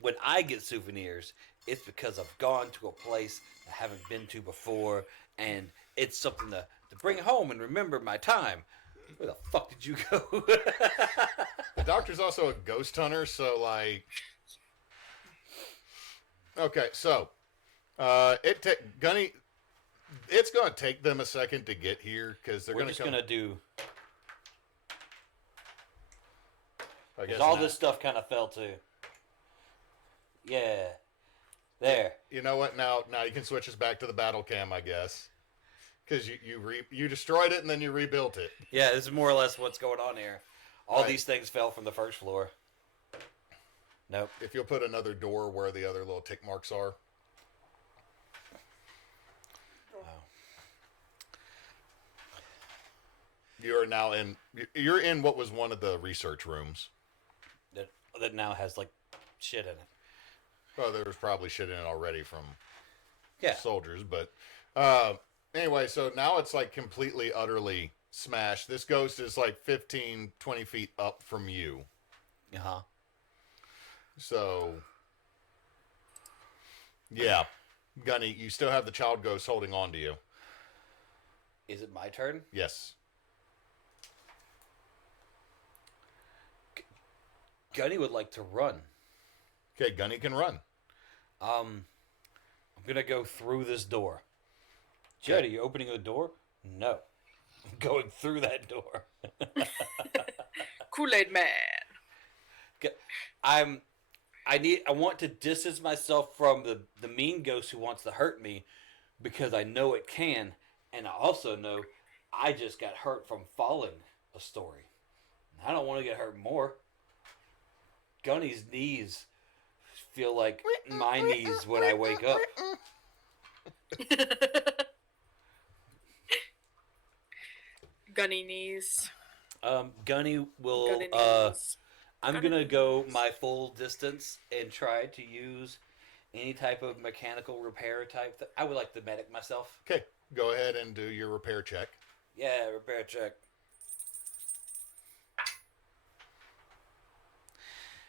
when I get souvenirs, it's because I've gone to a place I haven't been to before, and it's something to bring home and remember my time. Where the fuck did you go? The doctor's also a ghost hunter, so like... Okay, so... Gunny... It's going to take them a second to get here, because they're going to come... We're just going to do... I guess all not. this stuff kind of fell too. Yeah. There. You know what? Now you can switch us back to the battle cam, I guess. Because you destroyed it and then you rebuilt it. Yeah, this is more or less what's going on here. All Right. these things fell from the first floor. Nope. If you'll put another door where the other little tick marks are. You're now in... You're in what was one of the research rooms. That now has, like, shit in it. Well, there was probably shit in it already from Yeah. soldiers, but... Anyway, so now it's, like, completely, utterly smashed. This ghost is, like, 15, 20 feet up from you. Uh-huh. So... Yeah. Gunny, you still have the child ghost holding on to you. Is it my turn? Yes. Gunny would like to run. Okay, Gunny can run. I'm gonna go through this door. Jed, are you opening the door? No. I'm going through that door. Kool-Aid Man. I want to distance myself from the mean ghost who wants to hurt me because I know it can, and I also know I just got hurt from falling a story. I don't want to get hurt more. Gunny's knees feel like my knees when I wake up. Gunny knees. Gunny will. Gunny knees. I'm gonna go my full distance and try to use any type of mechanical repair type. I would like to medic myself. Okay, go ahead and do your repair check. Yeah, repair check.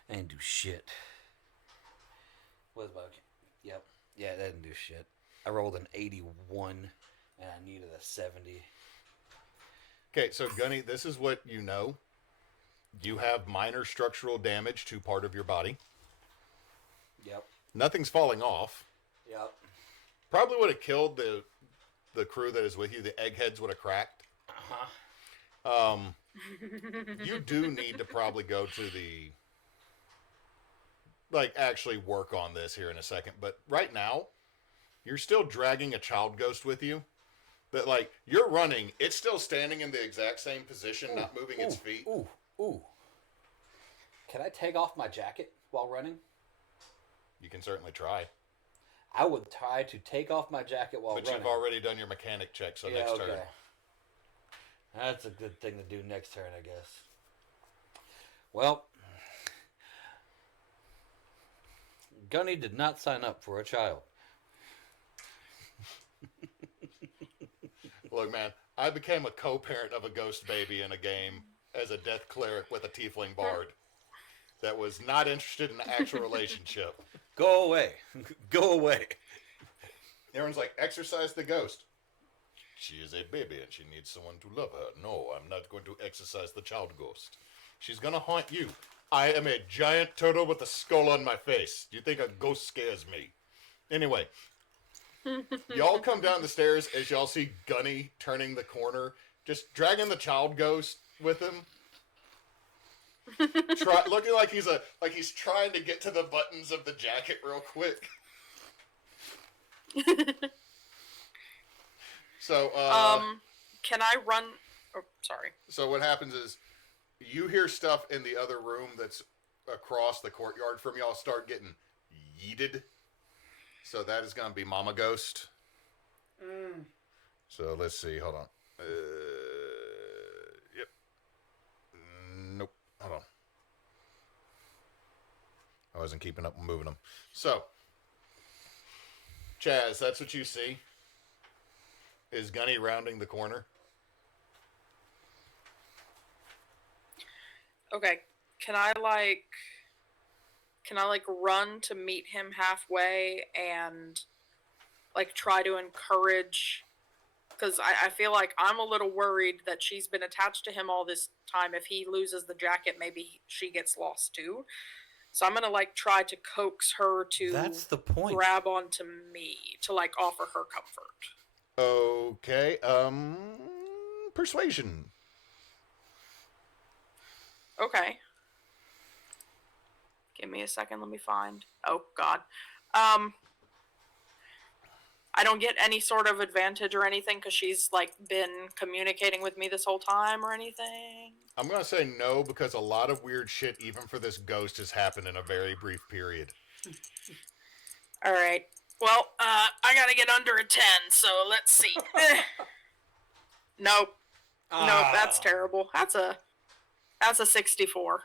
I didn't do shit. What's my... Yep. Yeah, that didn't do shit. I rolled an 81, and I needed a 70. Okay, so Gunny, this is what you know. You have minor structural damage to part of your body. Yep. Nothing's falling off. Yep. Probably would have killed the crew that is with you. The eggheads would have cracked. Uh-huh. You do need to probably go to the... Like, actually work on this here in a second. But right now, you're still dragging a child ghost with you. That, like, you're running. It's still standing in the exact same position, not moving its feet. Ooh. Can I take off my jacket while running? You can certainly try. I would try to take off my jacket while But running. you've already done your mechanic check, so next turn. That's a good thing to do next turn, I guess. Well, Gunny did not sign up for a child. Look, man, I became a co-parent of a ghost baby in a game as a death cleric with a tiefling bard that was not interested in an actual relationship. Go away. Go away. Everyone's like, exorcise the ghost. She is a baby and she needs someone to love her. No, I'm not going to exorcise the child ghost. She's going to haunt you. I am a giant turtle with a skull on my face. Do you think a ghost scares me? Anyway, y'all come down the stairs as y'all see Gunny turning the corner, just dragging the child ghost with him. Looking like he's trying to get to the buttons of the jacket real quick. So, can I run? Oh, sorry. So what happens is, you hear stuff in the other room that's across the courtyard from y'all start getting yeeted. So that is going to be Mama Ghost. So let's see. Hold on. Yep. Nope. Hold on. I wasn't keeping up with moving them. So Chaz, that's what you see. Is Gunny rounding the corner? Okay. Can I run to meet him halfway and like try to encourage, because I feel like I'm a little worried that she's been attached to him all this time. If he loses the jacket, maybe she gets lost too. So I'm gonna like try to coax her to That's the point. grab onto me to like offer her comfort. Okay. Persuasion. Okay. Give me a second, let me find. Oh god. I don't get any sort of advantage or anything because she's like been communicating with me this whole time or anything. I'm going to say no because a lot of weird shit, even for this ghost, has happened in a very brief period. All right. Well, I gotta get under a 10, so let's see. Nope. Nope, that's terrible. That's a 64.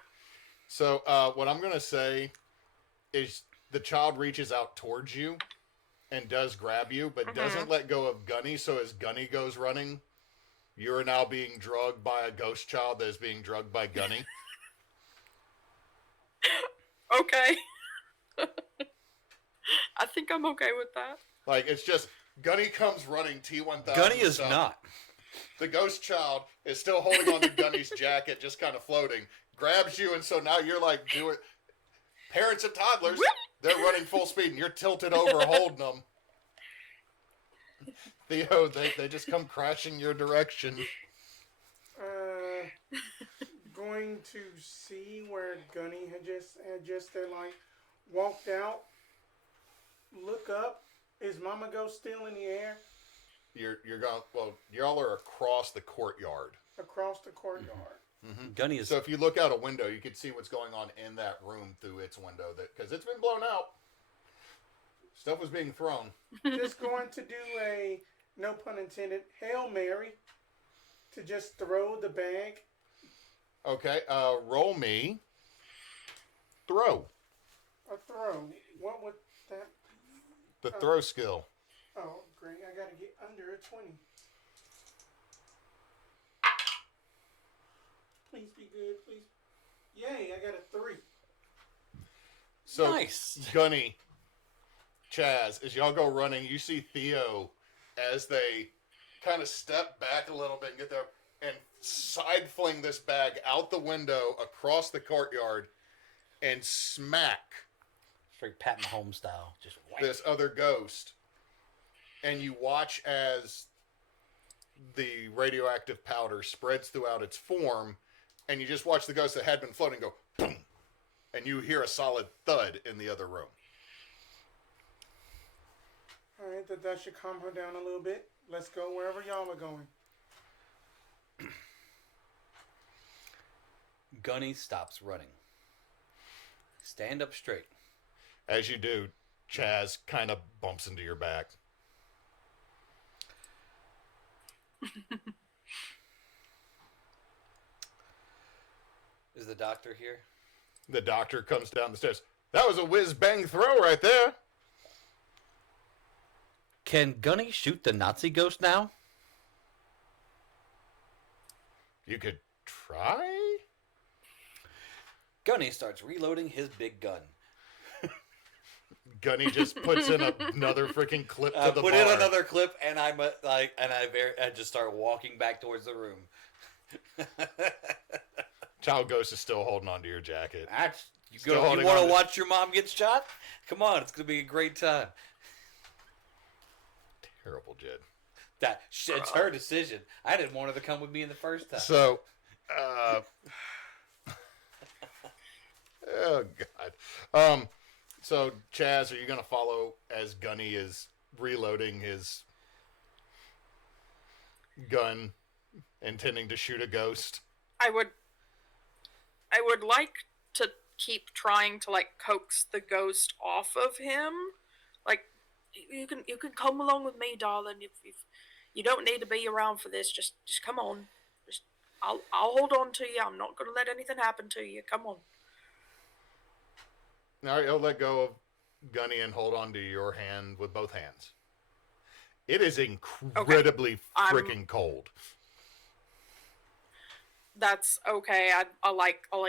So what I'm going to say is the child reaches out towards you and does grab you, but doesn't let go of Gunny. So as Gunny goes running, you are now being drugged by a ghost child that is being drugged by Gunny. Okay. I think I'm okay with that. Like, it's just, Gunny comes running T-1000. Gunny is not. The ghost child is still holding on to Gunny's jacket, just kind of floating, grabs you, and so now you're like, parents of toddlers, they're running full speed, and you're tilted over holding them. Theo, they just come crashing your direction. Going to see where Gunny had just like walked out. Look up. Is Mama Ghost still in the air? You're going. Well, y'all are across the courtyard. Across the courtyard. Mm-hmm. Gunny is. So if you look out a window, you can see what's going on in that room through its window. Because it's been blown out. Stuff was being thrown. Just going to do a, no pun intended, Hail Mary to just throw the bag. Okay. Roll me. Throw. A throw. What would that? The throw skill. Oh, great. I got to get under a 20. Please be good, please. Yay, I got a 3. So, nice. Gunny, Chaz, as y'all go running, you see Theo as they kind of step back a little bit and get there and side fling this bag out the window across the courtyard and smack Straight Pat Mahomes style. Just whack. this other ghost. And you watch as the radioactive powder spreads throughout its form, and you just watch the ghost that had been floating go boom, and you hear a solid thud in the other room. All right, that should calm her down a little bit. Let's go wherever y'all are going. Gunny stops running. Stand up straight. As you do, Chaz kind of bumps into your back. Is the doctor here? The doctor comes down the stairs. That was a whiz-bang throw right there. Can Gunny shoot the Nazi ghost now? You could try? Gunny starts reloading his big gun. Gunny just puts in another freaking clip to the Put bar. in another clip, and I just start walking back towards the room. Child Ghost is still holding onto your jacket. You want to watch your mom get shot? Come on, it's gonna be a great time. Terrible, Jed. It's her decision. I didn't want her to come with me in the first time. So, oh god. So Chaz, are you gonna follow as Gunny is reloading his gun, intending to shoot a ghost? I would like to keep trying to like coax the ghost off of him. Like you can come along with me, darling. If you don't need to be around for this, just come on. I'll hold on to you. I'm not gonna let anything happen to you. Come on. All right, he'll let go of Gunny, and hold on to your hand with both hands. It is incredibly freaking cold. That's okay. I'll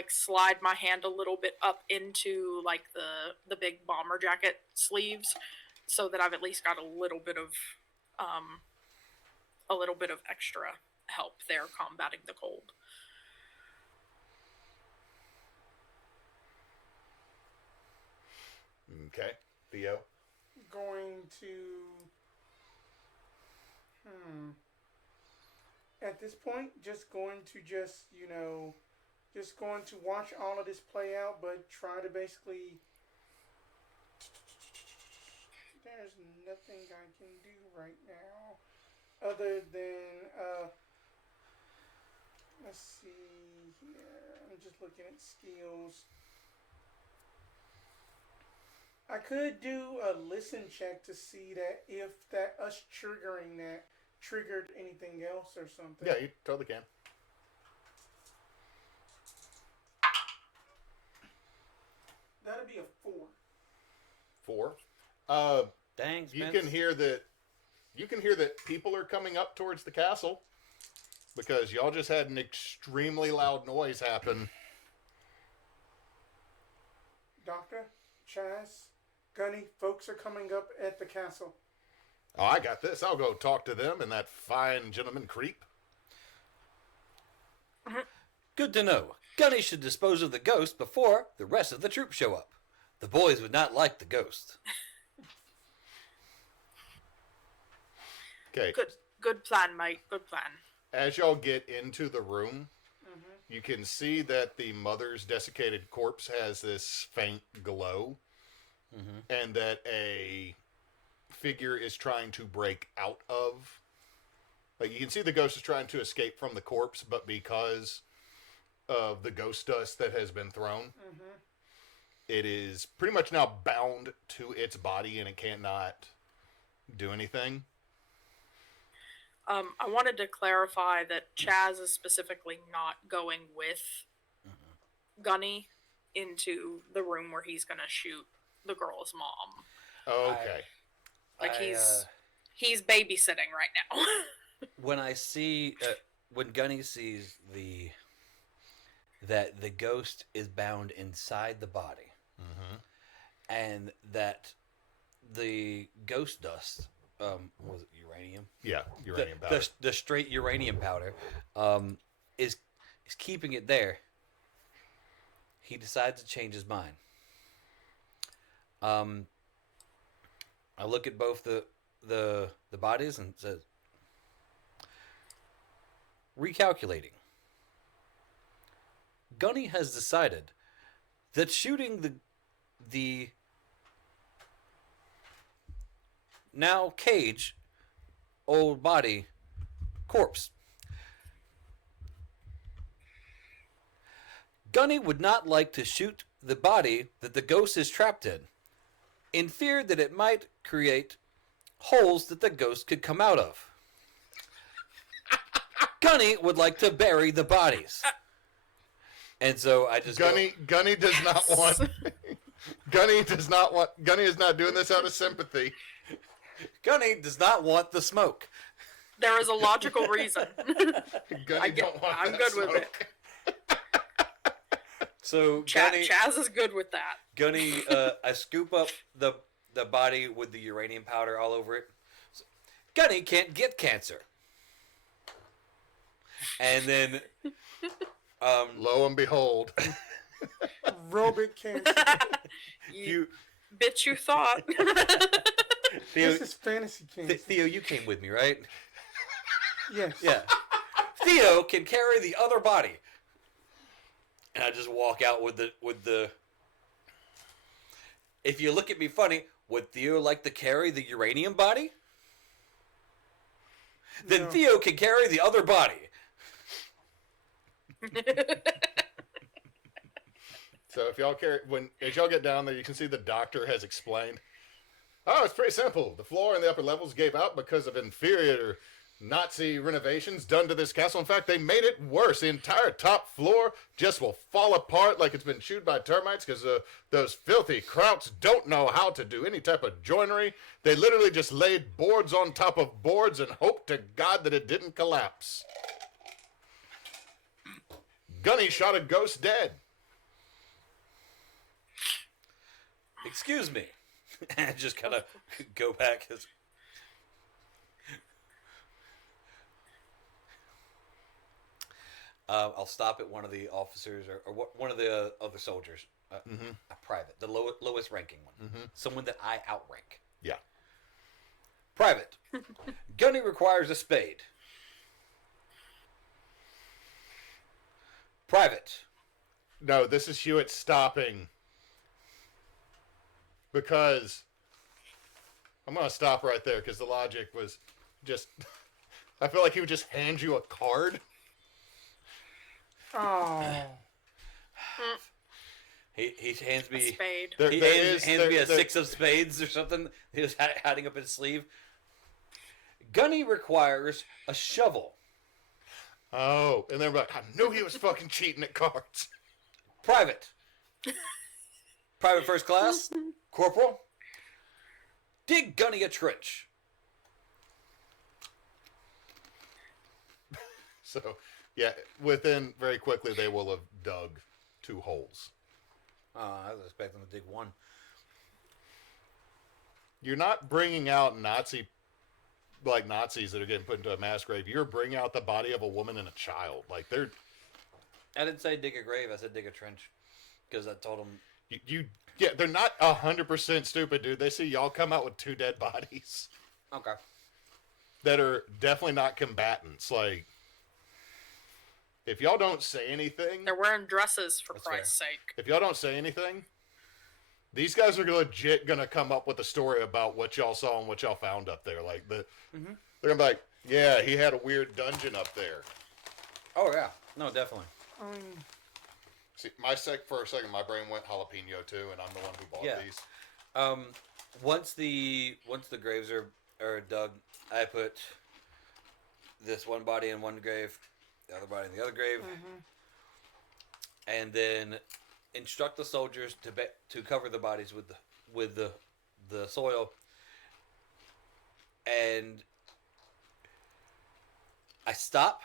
slide my hand a little bit up into like the big bomber jacket sleeves, so that I've at least got a little bit of extra help there combating the cold. Okay, Theo. Going to. At this point, just going to watch all of this play out, but try to basically. There's nothing I can do right now, other than let's see here. I'm just looking at skills. I could do a listen check to see that if that us triggering that triggered anything else or something. Yeah, you totally can. That'd be a 4. 4. Dang, you Spence. can hear that people are coming up towards the castle because y'all just had an extremely loud noise happen. Doctor, Chaz, Gunny, folks are coming up at the castle. Oh, I got this. I'll go talk to them and that fine gentleman creep. Good to know. Gunny should dispose of the ghost before the rest of the troop show up. The boys would not like the ghost. Okay. Good plan, Mike. Good plan. As y'all get into the room, you can see that the mother's desiccated corpse has this faint glow, and that a figure is trying to break out of. Like, you can see the ghost is trying to escape from the corpse, but because of the ghost dust that has been thrown, it is pretty much now bound to its body, and it cannot do anything. I wanted to clarify that Chaz is specifically not going with Gunny into the room where he's gonna shoot the girl's mom. Okay. He's babysitting right now. When I see, when Gunny sees that the ghost is bound inside the body, and that the ghost dust, was it uranium? Yeah, uranium powder. The straight uranium powder, is keeping it there. He decides to change his mind. I look at both the bodies and says, recalculating. Gunny has decided that shooting the now cage old body corpse. Gunny would not like to shoot the body that the ghost is trapped in fear that it might create holes that the ghost could come out of. Gunny would like to bury the bodies. And so I just Gunny does not want Gunny is not doing this out of sympathy. Gunny does not want the smoke. There is a logical reason. Gunny don't want I'm that good with smoke. it. So Gunny, Chaz is good with that. Gunny, I scoop up the body with the uranium powder all over it. So, Gunny can't get cancer. And then, Lo and behold, Robot cancer. you Bitch, you thought. Theo, This is fantasy cancer. Theo, you came with me, right? Yes. Yeah. Theo can carry the other body. And I just walk out with the. If you look at me funny, would Theo like to carry the uranium body? Then No. Theo can carry the other body. so if y'all as y'all get down there, you can see the doctor has explained. Oh, it's pretty simple. The floor and the upper levels gave out because of inferior Nazi renovations done to this castle. In fact, they made it worse. The entire top floor just will fall apart like it's been chewed by termites because those filthy krauts don't know how to do any type of joinery. They literally just laid boards on top of boards and hoped to God that it didn't collapse. Gunny shot a ghost dead. Excuse me. And just kind of go back. I'll stop at one of the officers or one of the other soldiers. A private, the lowest ranking one. Someone that I outrank. Yeah. Private. Gunny requires a spade. Private. No, this is Hewitt stopping. Because I'm going to stop right there because the logic was just... I feel like he would just hand you a card. Oh. He hands me... A spade. He hands me a 6 of spades or something. He was hiding up his sleeve. Gunny requires a shovel. Oh, and they're like, I knew he was fucking cheating at cards. Private. Private first class. Corporal. Dig Gunny a trench. So, yeah, within very quickly they will have dug 2 holes. I was expecting to dig 1. You're not bringing out Nazis that are getting put into a mass grave. You're bringing out the body of a woman and a child. Like, they're... I didn't say dig a grave. I said dig a trench. Because I told them... Yeah, they're not 100% stupid, dude. They see y'all come out with 2 dead bodies. Okay. That are definitely not combatants. Like, if y'all don't say anything... They're wearing dresses, for That's Christ's sake. If y'all don't say anything, these guys are legit gonna come up with a story about what y'all saw and what y'all found up there. Like, they're gonna be like, yeah, he had a weird dungeon up there. Oh, yeah. No, definitely. See, for a second, my brain went jalapeno too, and I'm the one who bought these. Once the graves are dug, I put this one body in one grave, the other body in the other grave, and then instruct the soldiers to cover the bodies with the soil, and I stop.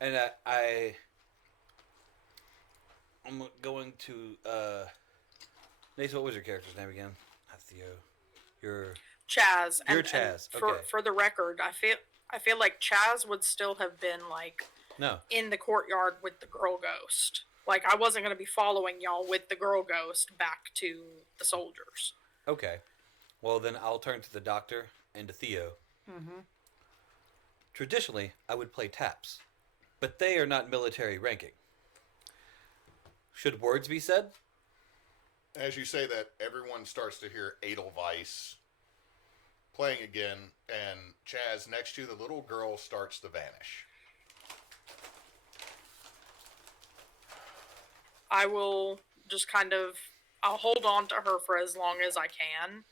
And I'm going to Neysa, what was your character's name again? Not Theo. Chaz. You're Chaz. Okay. For the record, I feel like Chaz would still have been in the courtyard with the girl ghost. Like, I wasn't going to be following y'all with the girl ghost back to the soldiers. Okay. Well, then I'll turn to the doctor and to Theo. Traditionally, I would play taps. But they are not military ranking. Should words be said? As you say that, everyone starts to hear Edelweiss playing again, and Chaz, next to the little girl, starts to vanish. I will just I'll hold on to her for as long as I can,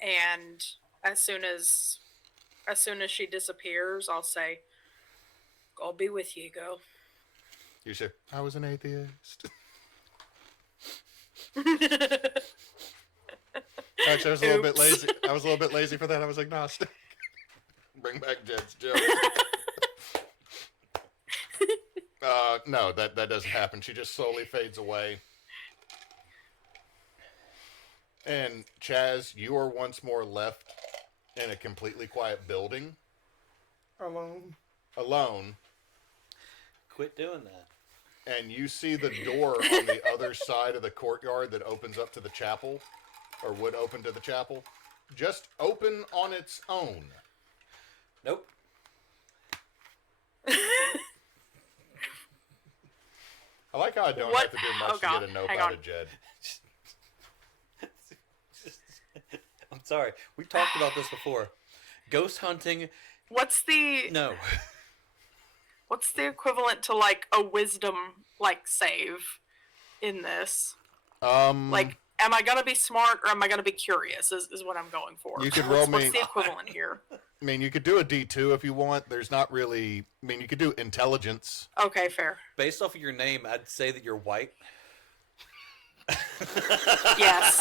and as soon as she disappears, I'll say, "I'll be with you, girl." You say, I was an atheist. Actually, I was a little bit lazy. I was a little bit lazy for that. I was agnostic. Bring back Jed's joke. No, that doesn't happen. She just slowly fades away. And Chaz, you are once more left in a completely quiet building. Alone. Quit doing that. And you see the door on the other side of the courtyard that opens up to the chapel, or would open to the chapel, just open on its own. Nope. I like how I don't have to do much to get a nope out of Jed. I'm sorry. We talked about this before. Ghost hunting. What's the equivalent to a wisdom save in this? am I gonna be smart or am I gonna be curious? Is what I'm going for. You could roll What's me. the equivalent here? I mean, you could do a D2 if you want. There's not really. I mean, you could do intelligence. Okay, fair. Based off of your name, I'd say that you're white. Yes.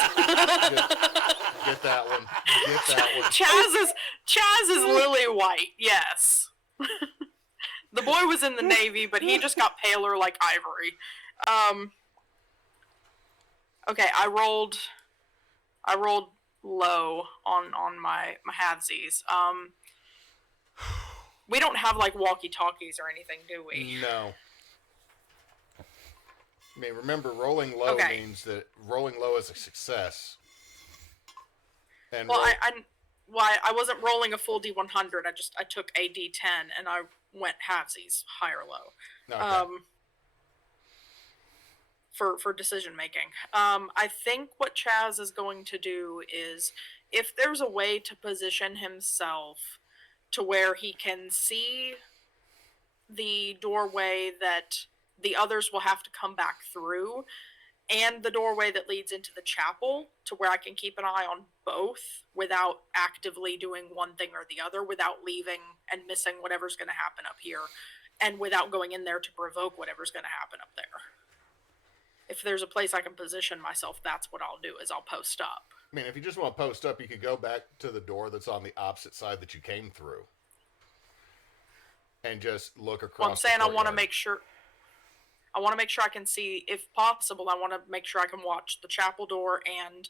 Get that one. Get that one. Chaz is lily white. Yes. The boy was in the Navy, but he just got paler like ivory. Okay, I rolled low on my halvesies. We don't have like walkie-talkies or anything, do we? No. I mean, remember, rolling low means that rolling low is a success. And well, I wasn't rolling a full D100. I took a D10 and I went halvesies, high or low. Okay. For decision making. I think what Chaz is going to do is, if there's a way to position himself to where he can see the doorway that the others will have to come back through, and the doorway that leads into the chapel, to where I can keep an eye on both without actively doing one thing or the other, without leaving and missing whatever's going to happen up here, and without going in there to provoke whatever's going to happen up there. If there's a place I can position myself, that's what I'll do, is I'll post up. I mean, if you just want to post up, you could go back to the door that's on the opposite side that you came through. And just look across. Well, I'm saying I want to make sure I can see, if possible, I want to make sure I can watch the chapel door and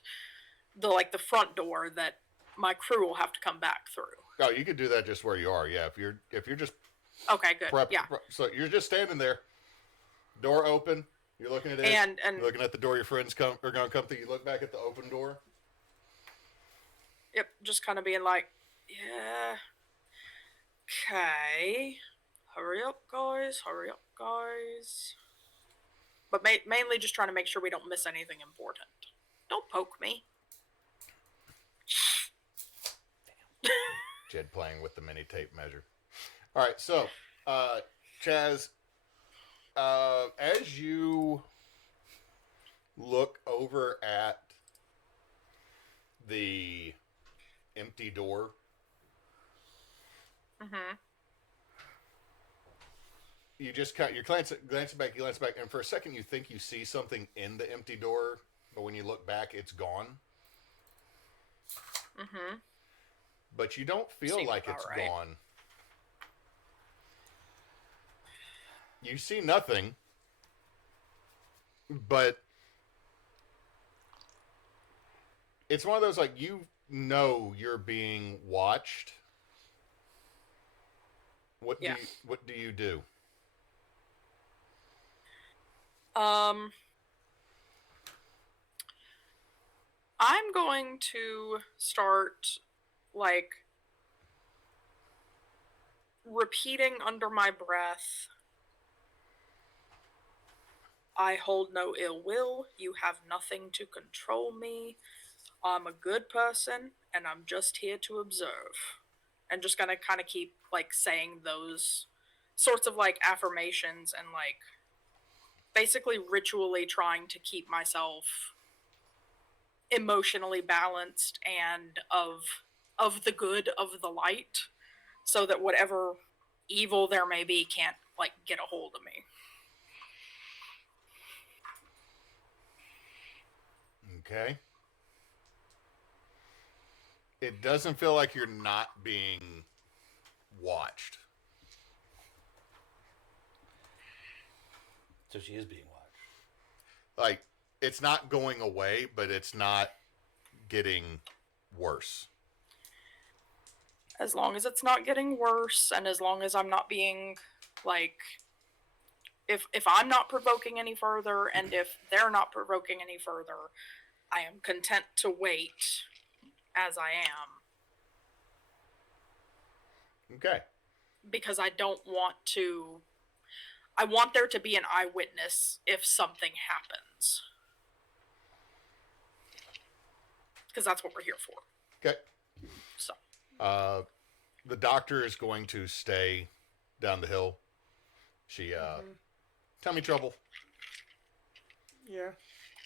the front door that my crew will have to come back through. Oh, you could do that just where you are. Yeah, if you're just okay, good. Yeah. So you're just standing there, door open. You're looking at it. And you're looking at the door your friends are going to come through. You look back at the open door. Yep, just kind of being like, yeah, okay, hurry up, guys. But mainly just trying to make sure we don't miss anything important. Don't poke me. Jed playing with the mini tape measure. All right, so Chaz, as you look over at the empty door, you just you're glancing back, and for a second you think you see something in the empty door, but when you look back, it's gone. But you don't feel Seems like it's right. gone. You see nothing, but it's one of those, like, you know you're being watched. What do you do? I'm going to start, repeating under my breath, I hold no ill will, you have nothing to control me, I'm a good person, and I'm just here to observe. And just gonna kind of keep, saying those sorts of, affirmations and, basically ritually trying to keep myself emotionally balanced and of the good of the light, so that whatever evil there may be can't, get a hold of me. Okay. It doesn't feel like you're not being watched. So she is being watched. It's not going away, but it's not getting worse. As long as it's not getting worse, and as long as I'm not being, if I'm not provoking any further, and if they're not provoking any further, I am content to wait as I am. Okay. Because I don't want to... I want there to be an eyewitness if something happens. Because that's what we're here for. Okay. So. The doctor is going to stay down the hill. She, tummy trouble. Yeah.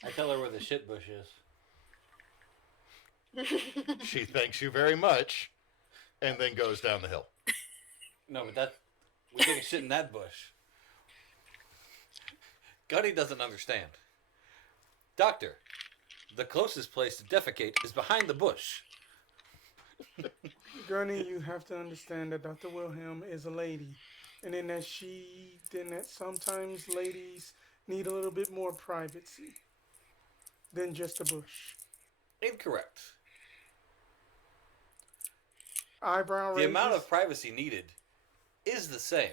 I tell her where the shit bush is. She thanks you very much, and then goes down the hill. No, but we take a shit in that bush. Gunny doesn't understand. Doctor, the closest place to defecate is behind the bush. Gunny, you have to understand that Dr. Wilhelm is a lady. And then that sometimes ladies need a little bit more privacy than just a bush. Incorrect. Eyebrow raises. The amount of privacy needed is the same.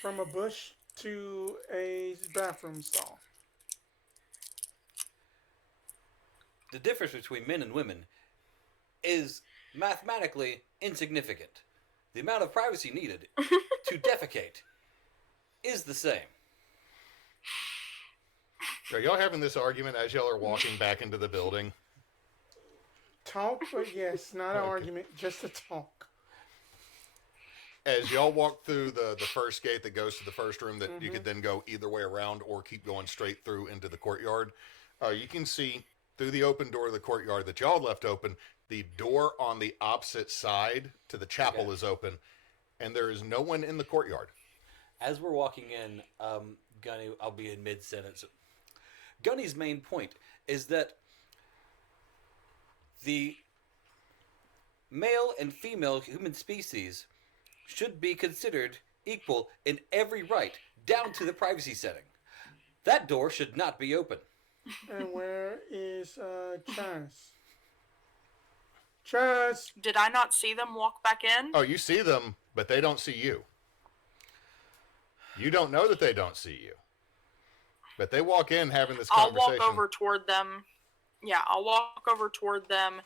From a bush to a bathroom stall. The difference between men and women is mathematically insignificant. The amount of privacy needed to defecate is the same. Are y'all having this argument as y'all are walking back into the building? Talk, but yes, not an argument, just a talk. As y'all walk through the first gate that goes to the first room that you could then go either way around or keep going straight through into the courtyard, you can see through the open door of the courtyard that y'all left open, the door on the opposite side to the chapel is open, and there is no one in the courtyard. As we're walking in, Gunny, I'll be in mid-sentence. Gunny's main point is that the male and female human species should be considered equal in every right, down to the privacy setting. That door should not be open. And where is Chaz? Chaz! Did I not see them walk back in? Oh, you see them, but they don't see you. You don't know that they don't see you. But they walk in having this conversation. I'll walk over toward them. Yeah, I'll walk over toward them,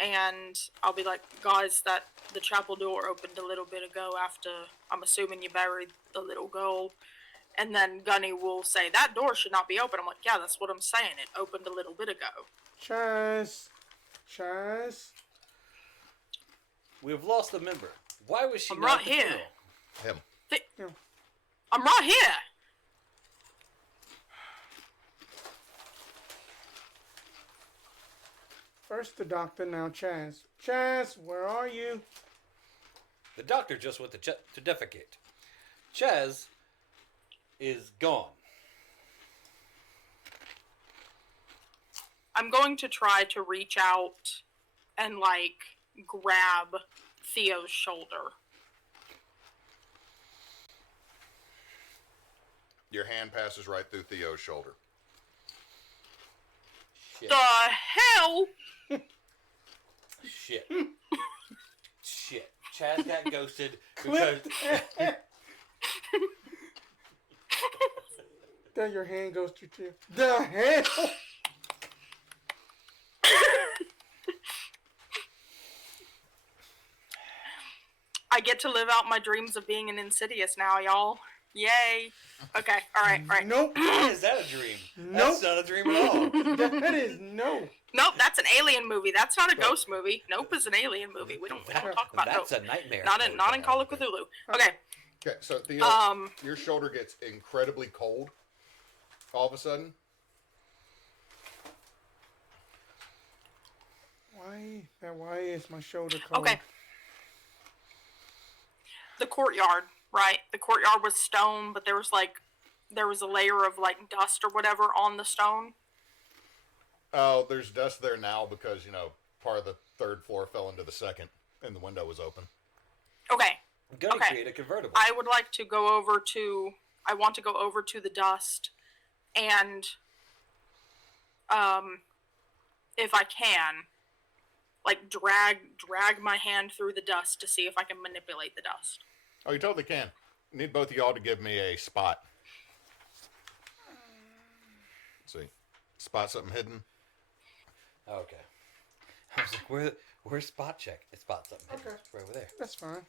and I'll be like, guys, that the chapel door opened a little bit ago after, I'm assuming you buried the little girl. And then Gunny will say, that door should not be open. I'm like, yeah, that's what I'm saying. It opened a little bit ago. Chaz! Chaz? We have lost a member. Why was she I'm not right at the here. funeral? Him. I'm right here. First the doctor, now Chaz. Chaz, where are you? The doctor just went to defecate. Chaz is gone. I'm going to try to reach out and, grab Theo's shoulder. Your hand passes right through Theo's shoulder. Shit. The hell? Shit. Shit. Chaz got ghosted because... Then your hand goes through too. The hell? I get to live out my dreams of being an Insidious now, y'all. Yay. Okay, alright. Nope. Why is that a dream? Nope. That's not a dream at all. That is no. Nope, that's an alien movie. That's not a ghost movie. Nope is an alien movie. We don't talk about That's Nope. a nightmare. Not in Call of Cthulhu. Okay. Okay, so Theo, your shoulder gets incredibly cold all of a sudden. Why is my shoulder cold? Okay. The courtyard, right? The courtyard was stone, but there was a layer of dust or whatever on the stone. Oh, there's dust there now because, part of the third floor fell into the second and the window was open. Okay. Gunny Okay. create a convertible. I would like to go over to. I want to go over to the dust, and if I can, drag my hand through the dust to see if I can manipulate the dust. Oh, you totally can. I need both of y'all to give me a spot. Let's see. Spot something hidden. Okay. I was like, where's spot check? It's spot something. Okay. It's right over there. That's fine.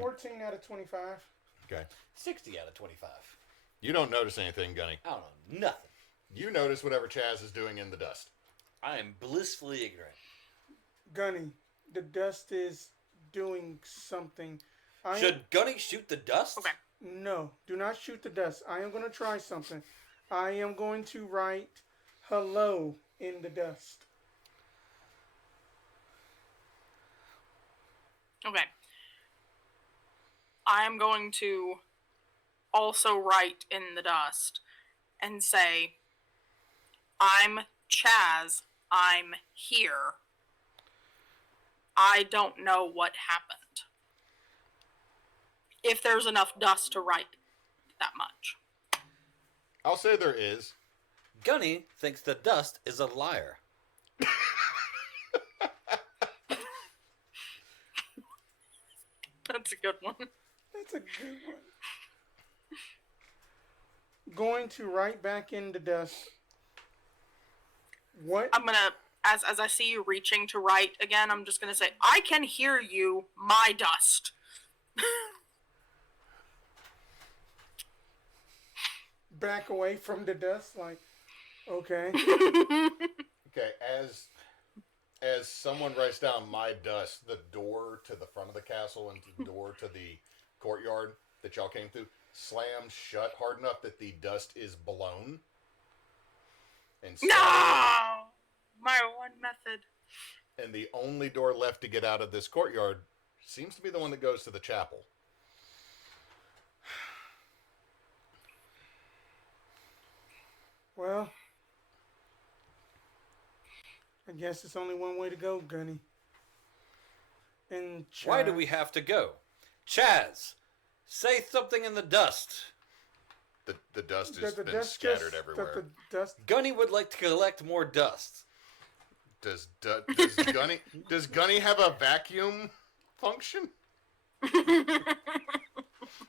14 out of 25. Okay. 60 out of 25. You don't notice anything, Gunny. I don't know. Nothing. You notice whatever Chaz is doing in the dust. I am blissfully ignorant. Gunny, the dust is doing something. Should Gunny shoot the dust? Okay. No, do not shoot the dust. I am going to try something. I am going to write hello in the dust. Okay. I'm going to also write in the dust and say, I'm Chaz. I'm here. I don't know what happened. If there's enough dust to write that much. I'll say there is. Gunny thinks the dust is a liar. That's a good one. That's a good one. Going to write back in the dust. What? I'm gonna, as I see you reaching to write again, I'm just gonna say, I can hear you, my dust. Back away from the dust, like, okay. Okay, as someone writes down my dust, the door to the front of the castle and the door to the courtyard that y'all came through slams shut hard enough that the dust is blown. And No! My one method. And the only door left to get out of this courtyard seems to be the one that goes to the chapel. Well, I guess it's only one way to go, Gunny. And Why do we have to go? Chaz, say something in the dust. The dust has been scattered everywhere. Gunny would like to collect more dust. Does Gunny have a vacuum function?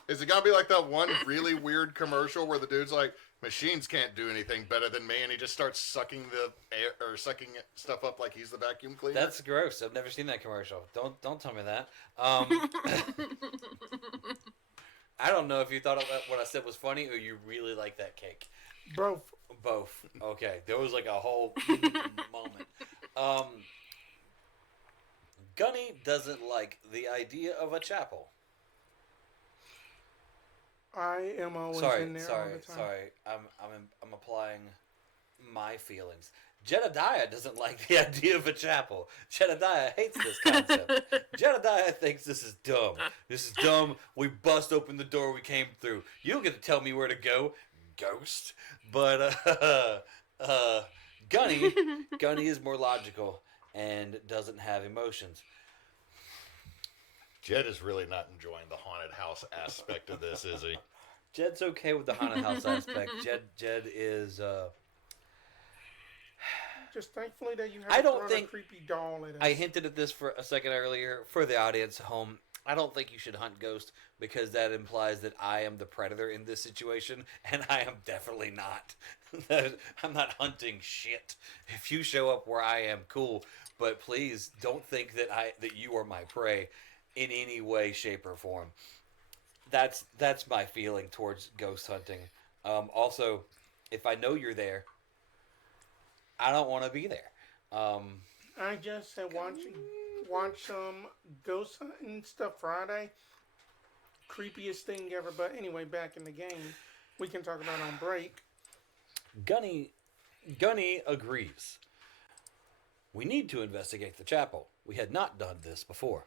Is it gonna be like that one really weird commercial where the dude's like, machines can't do anything better than me, and he just starts sucking the air or sucking stuff up like he's the vacuum cleaner? That's gross. I've never seen that commercial. Don't tell me that. I don't know if you thought what I said was funny or you really like that cake. Both. Both. Okay. There was like a whole moment. Gunny doesn't like the idea of a chapel. I am always in there all the time. Sorry. I'm applying my feelings. Jedediah doesn't like the idea of a chapel. Jedediah hates this concept. Jedediah thinks this is dumb. This is dumb. We bust open the door we came through. You don't get to tell me where to go, ghost. But Gunny is more logical and doesn't have emotions. Jed is really not enjoying the haunted house aspect of this, is he? Jed's okay with the haunted house aspect. Jed is just thankfully that you I have don't thrown think a creepy doll at us. I hinted at this for a second earlier for the audience at home. I don't think you should hunt ghosts because that implies that I am the predator in this situation, and I am definitely not. I'm not hunting shit. If you show up where I am, cool. But please don't think that you are my prey in any way, shape, or form. That's my feeling towards ghost hunting. Also, if I know you're there, I don't want to be there. I just said watch some ghost hunting stuff Friday. Creepiest thing ever. But anyway, back in the game, we can talk about on break. Gunny agrees. We need to investigate the chapel. We had not done this before.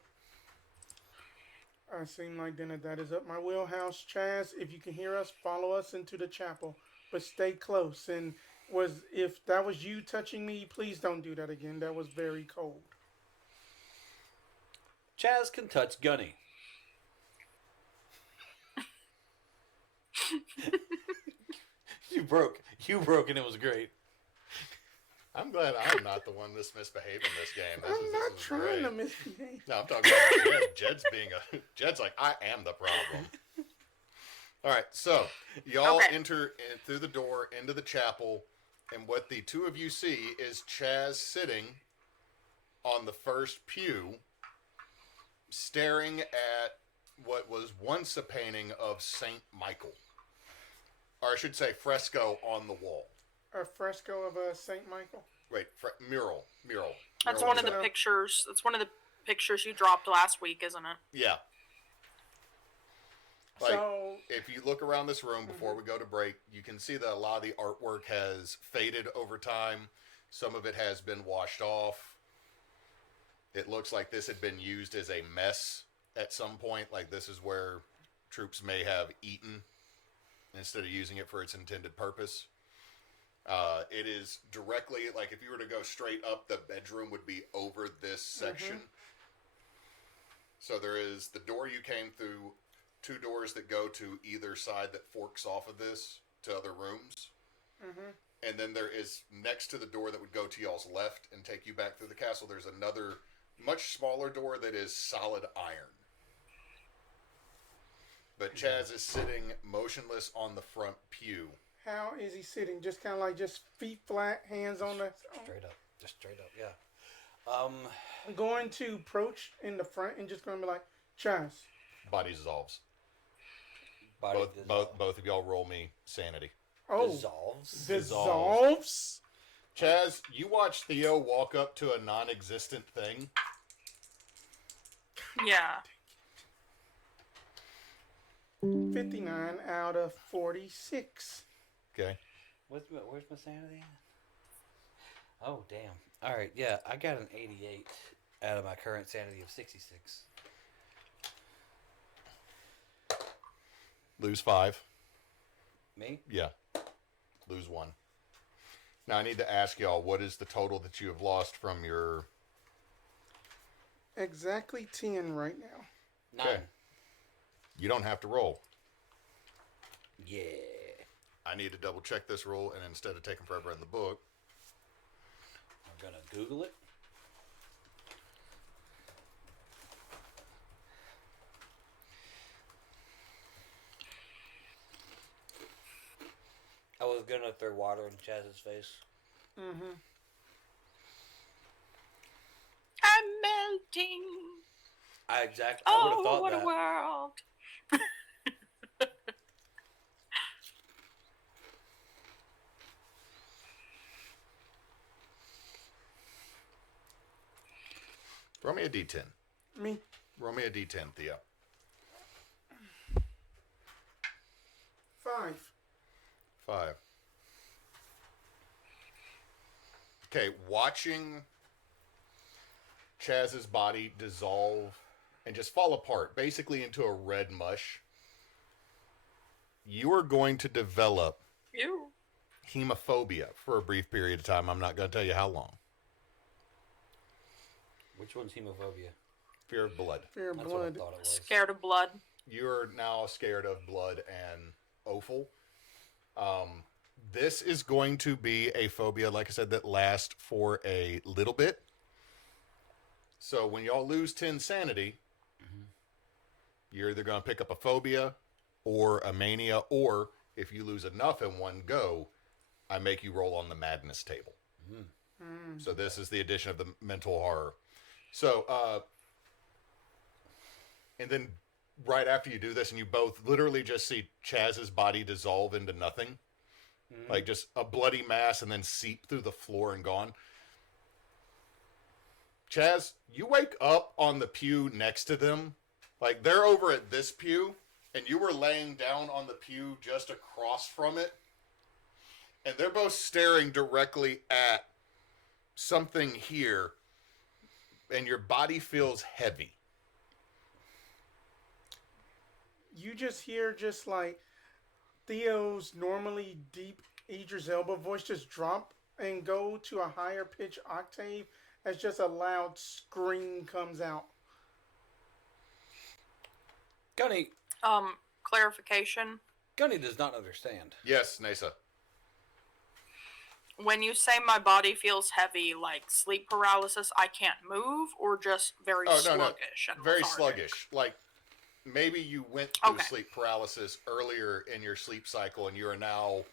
I seem like then that is up my wheelhouse, Chaz. If you can hear us, follow us into the chapel, but stay close. And if that was you touching me, please don't do that again. That was very cold. Chaz can touch Gunny. You broke, and it was great. I'm glad I'm not the one that's misbehaving this game. I'm not trying to misbehave. No, I'm talking about Jed's Jed's like, I am the problem. All right, so y'all enter through the door into the chapel, and what the two of you see is Chaz sitting on the first pew, staring at what was once a painting of Saint Michael, or I should say, fresco on the wall. A fresco of Saint Michael. Wait, mural. That's one of the pictures. That's one of the pictures you dropped last week, isn't it? Yeah. Like, So if you look around this room before we go to break, you can see that a lot of the artwork has faded over time. Some of it has been washed off. It looks like this had been used as a mess at some point. Like, this is where troops may have eaten instead of using it for its intended purpose. It is directly, like, if you were to go straight up, the bedroom would be over this section. So there is the door you came through, 2 doors that go to either side that forks off of this to other rooms. And then there is, next to the door that would go to y'all's left and take you back through the castle, there's another much smaller door that is solid iron. But Chaz is sitting motionless on the front pew. how is he sitting? Just kind of like just feet flat, hands on the. Straight up. Just straight up, yeah. I'm going to approach in the front and just going to be like, Chaz. Body dissolves. Body Both of y'all roll me sanity. Oh, dissolves. dissolves. Chaz, you watch Theo walk up to a non-existent thing. Yeah. 59 out of 46. Okay. Where's my sanity? Oh, damn. All right, yeah, I got an 88 out of my current sanity of 66. Lose 5. Me? Yeah. Lose 1. Now I need to ask y'all, what is the total that you have lost from your... Exactly 10 right now. 9. Okay. You don't have to roll. Yeah. I need to double check this roll, and instead of taking forever in the book... I'm gonna Google it. I was gonna throw water in Chaz's face. I'm melting. I would have Oh, thought what that. a world. Roll me a d10. Me. Roll me a d10, Theo. 5. 5. Okay, watching Chaz's body dissolve and just fall apart, basically into a red mush, you are going to develop Ew. hemophobia for a brief period of time. I'm not going to tell you how long. Which one's hemophobia? Fear of blood. Fear of That's what I blood. thought it was. Scared of blood. You're now scared of blood and offal. This is going to be a phobia, like I said, that lasts for a little bit. So when y'all lose 10 sanity, you're either going to pick up a phobia or a mania, or if you lose enough in one go, I make you roll on the madness table. So this is the addition of the mental horror. So, and then right after you do this, and you both literally just see Chaz's body dissolve into nothing. Like just a bloody mass and then seep through the floor and gone. Chaz, you wake up on the pew next to them. Like they're over at this pew, and you were laying down on the pew just across from it. And they're both staring directly at something here, and your body feels heavy. You just hear just like Theo's normally deep Idris Elba voice just drop and go to a higher pitch octave as just a loud scream comes out. Gunny Clarification. Gunny does not understand. Yes, Neysa. When you say my body feels heavy, like sleep paralysis, I can't move, or just very sluggish? And Very lethargic? sluggish. Like maybe you went through Okay. sleep paralysis earlier in your sleep cycle, and you are now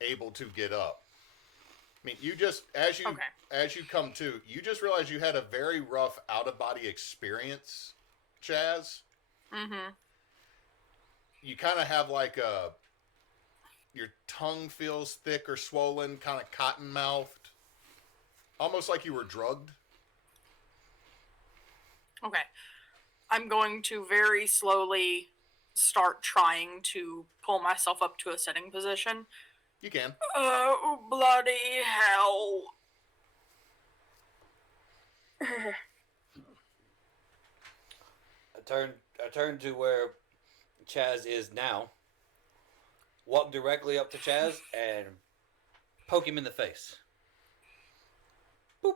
able to get up. I mean, you just as you come to, you just realize you had a very rough out of body experience, Chaz. Mm-hmm. You kind of have like your tongue feels thick or swollen, kind of cotton mouthed, almost like you were drugged. Okay. I'm going to very slowly start trying to pull myself up to a sitting position. You can. Oh, bloody hell. I turn to where Chaz is now. Walk directly up to Chaz and poke him in the face. Boop.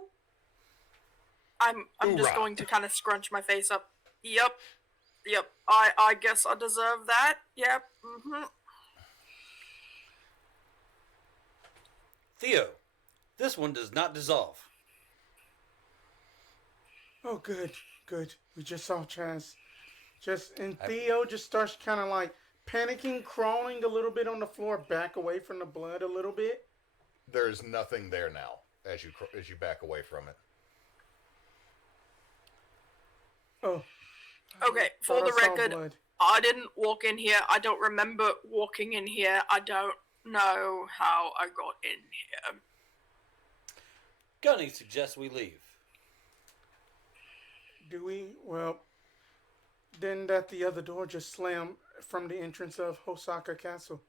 I'm just Hoorah. going to kind of scrunch my face up. Yep. I guess I deserve that. Yep. Mm-hmm. Theo, this one does not dissolve. Oh, good. We just saw Chaz. Theo just starts kind of like panicking, crawling a little bit on the floor, back away from the blood a little bit. There's nothing there now as you back away from it. Oh. Okay, for the record, I didn't walk in here. I don't remember walking in here. I don't know how I got in here. Gunny suggests we leave. Do we? Well, then that the other door just slammed from the entrance of Hosaka Castle.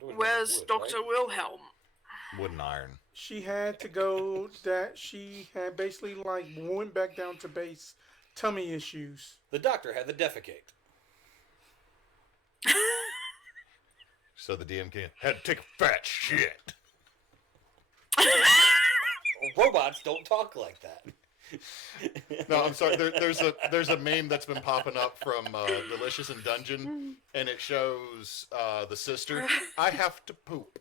Where's Dr. Wilhelm? Wooden iron. She had to go. She had basically like went back down to base. Tummy issues. The doctor had the defecate. So the DM had to take a fat shit. Robots don't talk like that. No, I'm sorry. There's a meme that's been popping up from Delicious in Dungeon, and it shows the sister. I have to poop,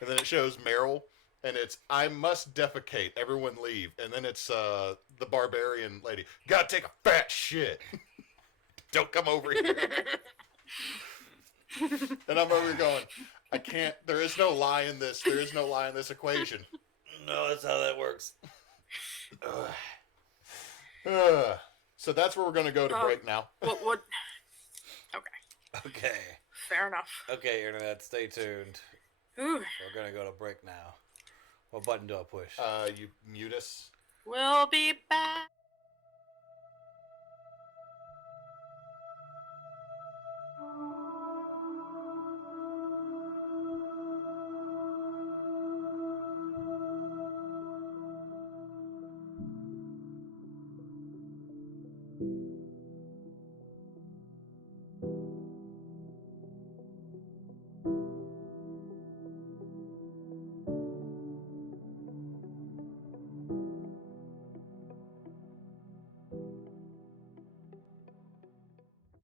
and then it shows Meryl, and it's I must defecate. Everyone leave, and then it's the barbarian lady. Gotta take a fat shit. Don't come over here. And I'm over here going, I can't. There is no lie in this. There is no lie in this equation. No, that's how that works. So that's where we're going to go to break now. What? Okay. Okay. Fair enough. Okay, Internet, stay tuned. Ooh. We're going to go to break now. What button do I push? You mute us. We'll be back.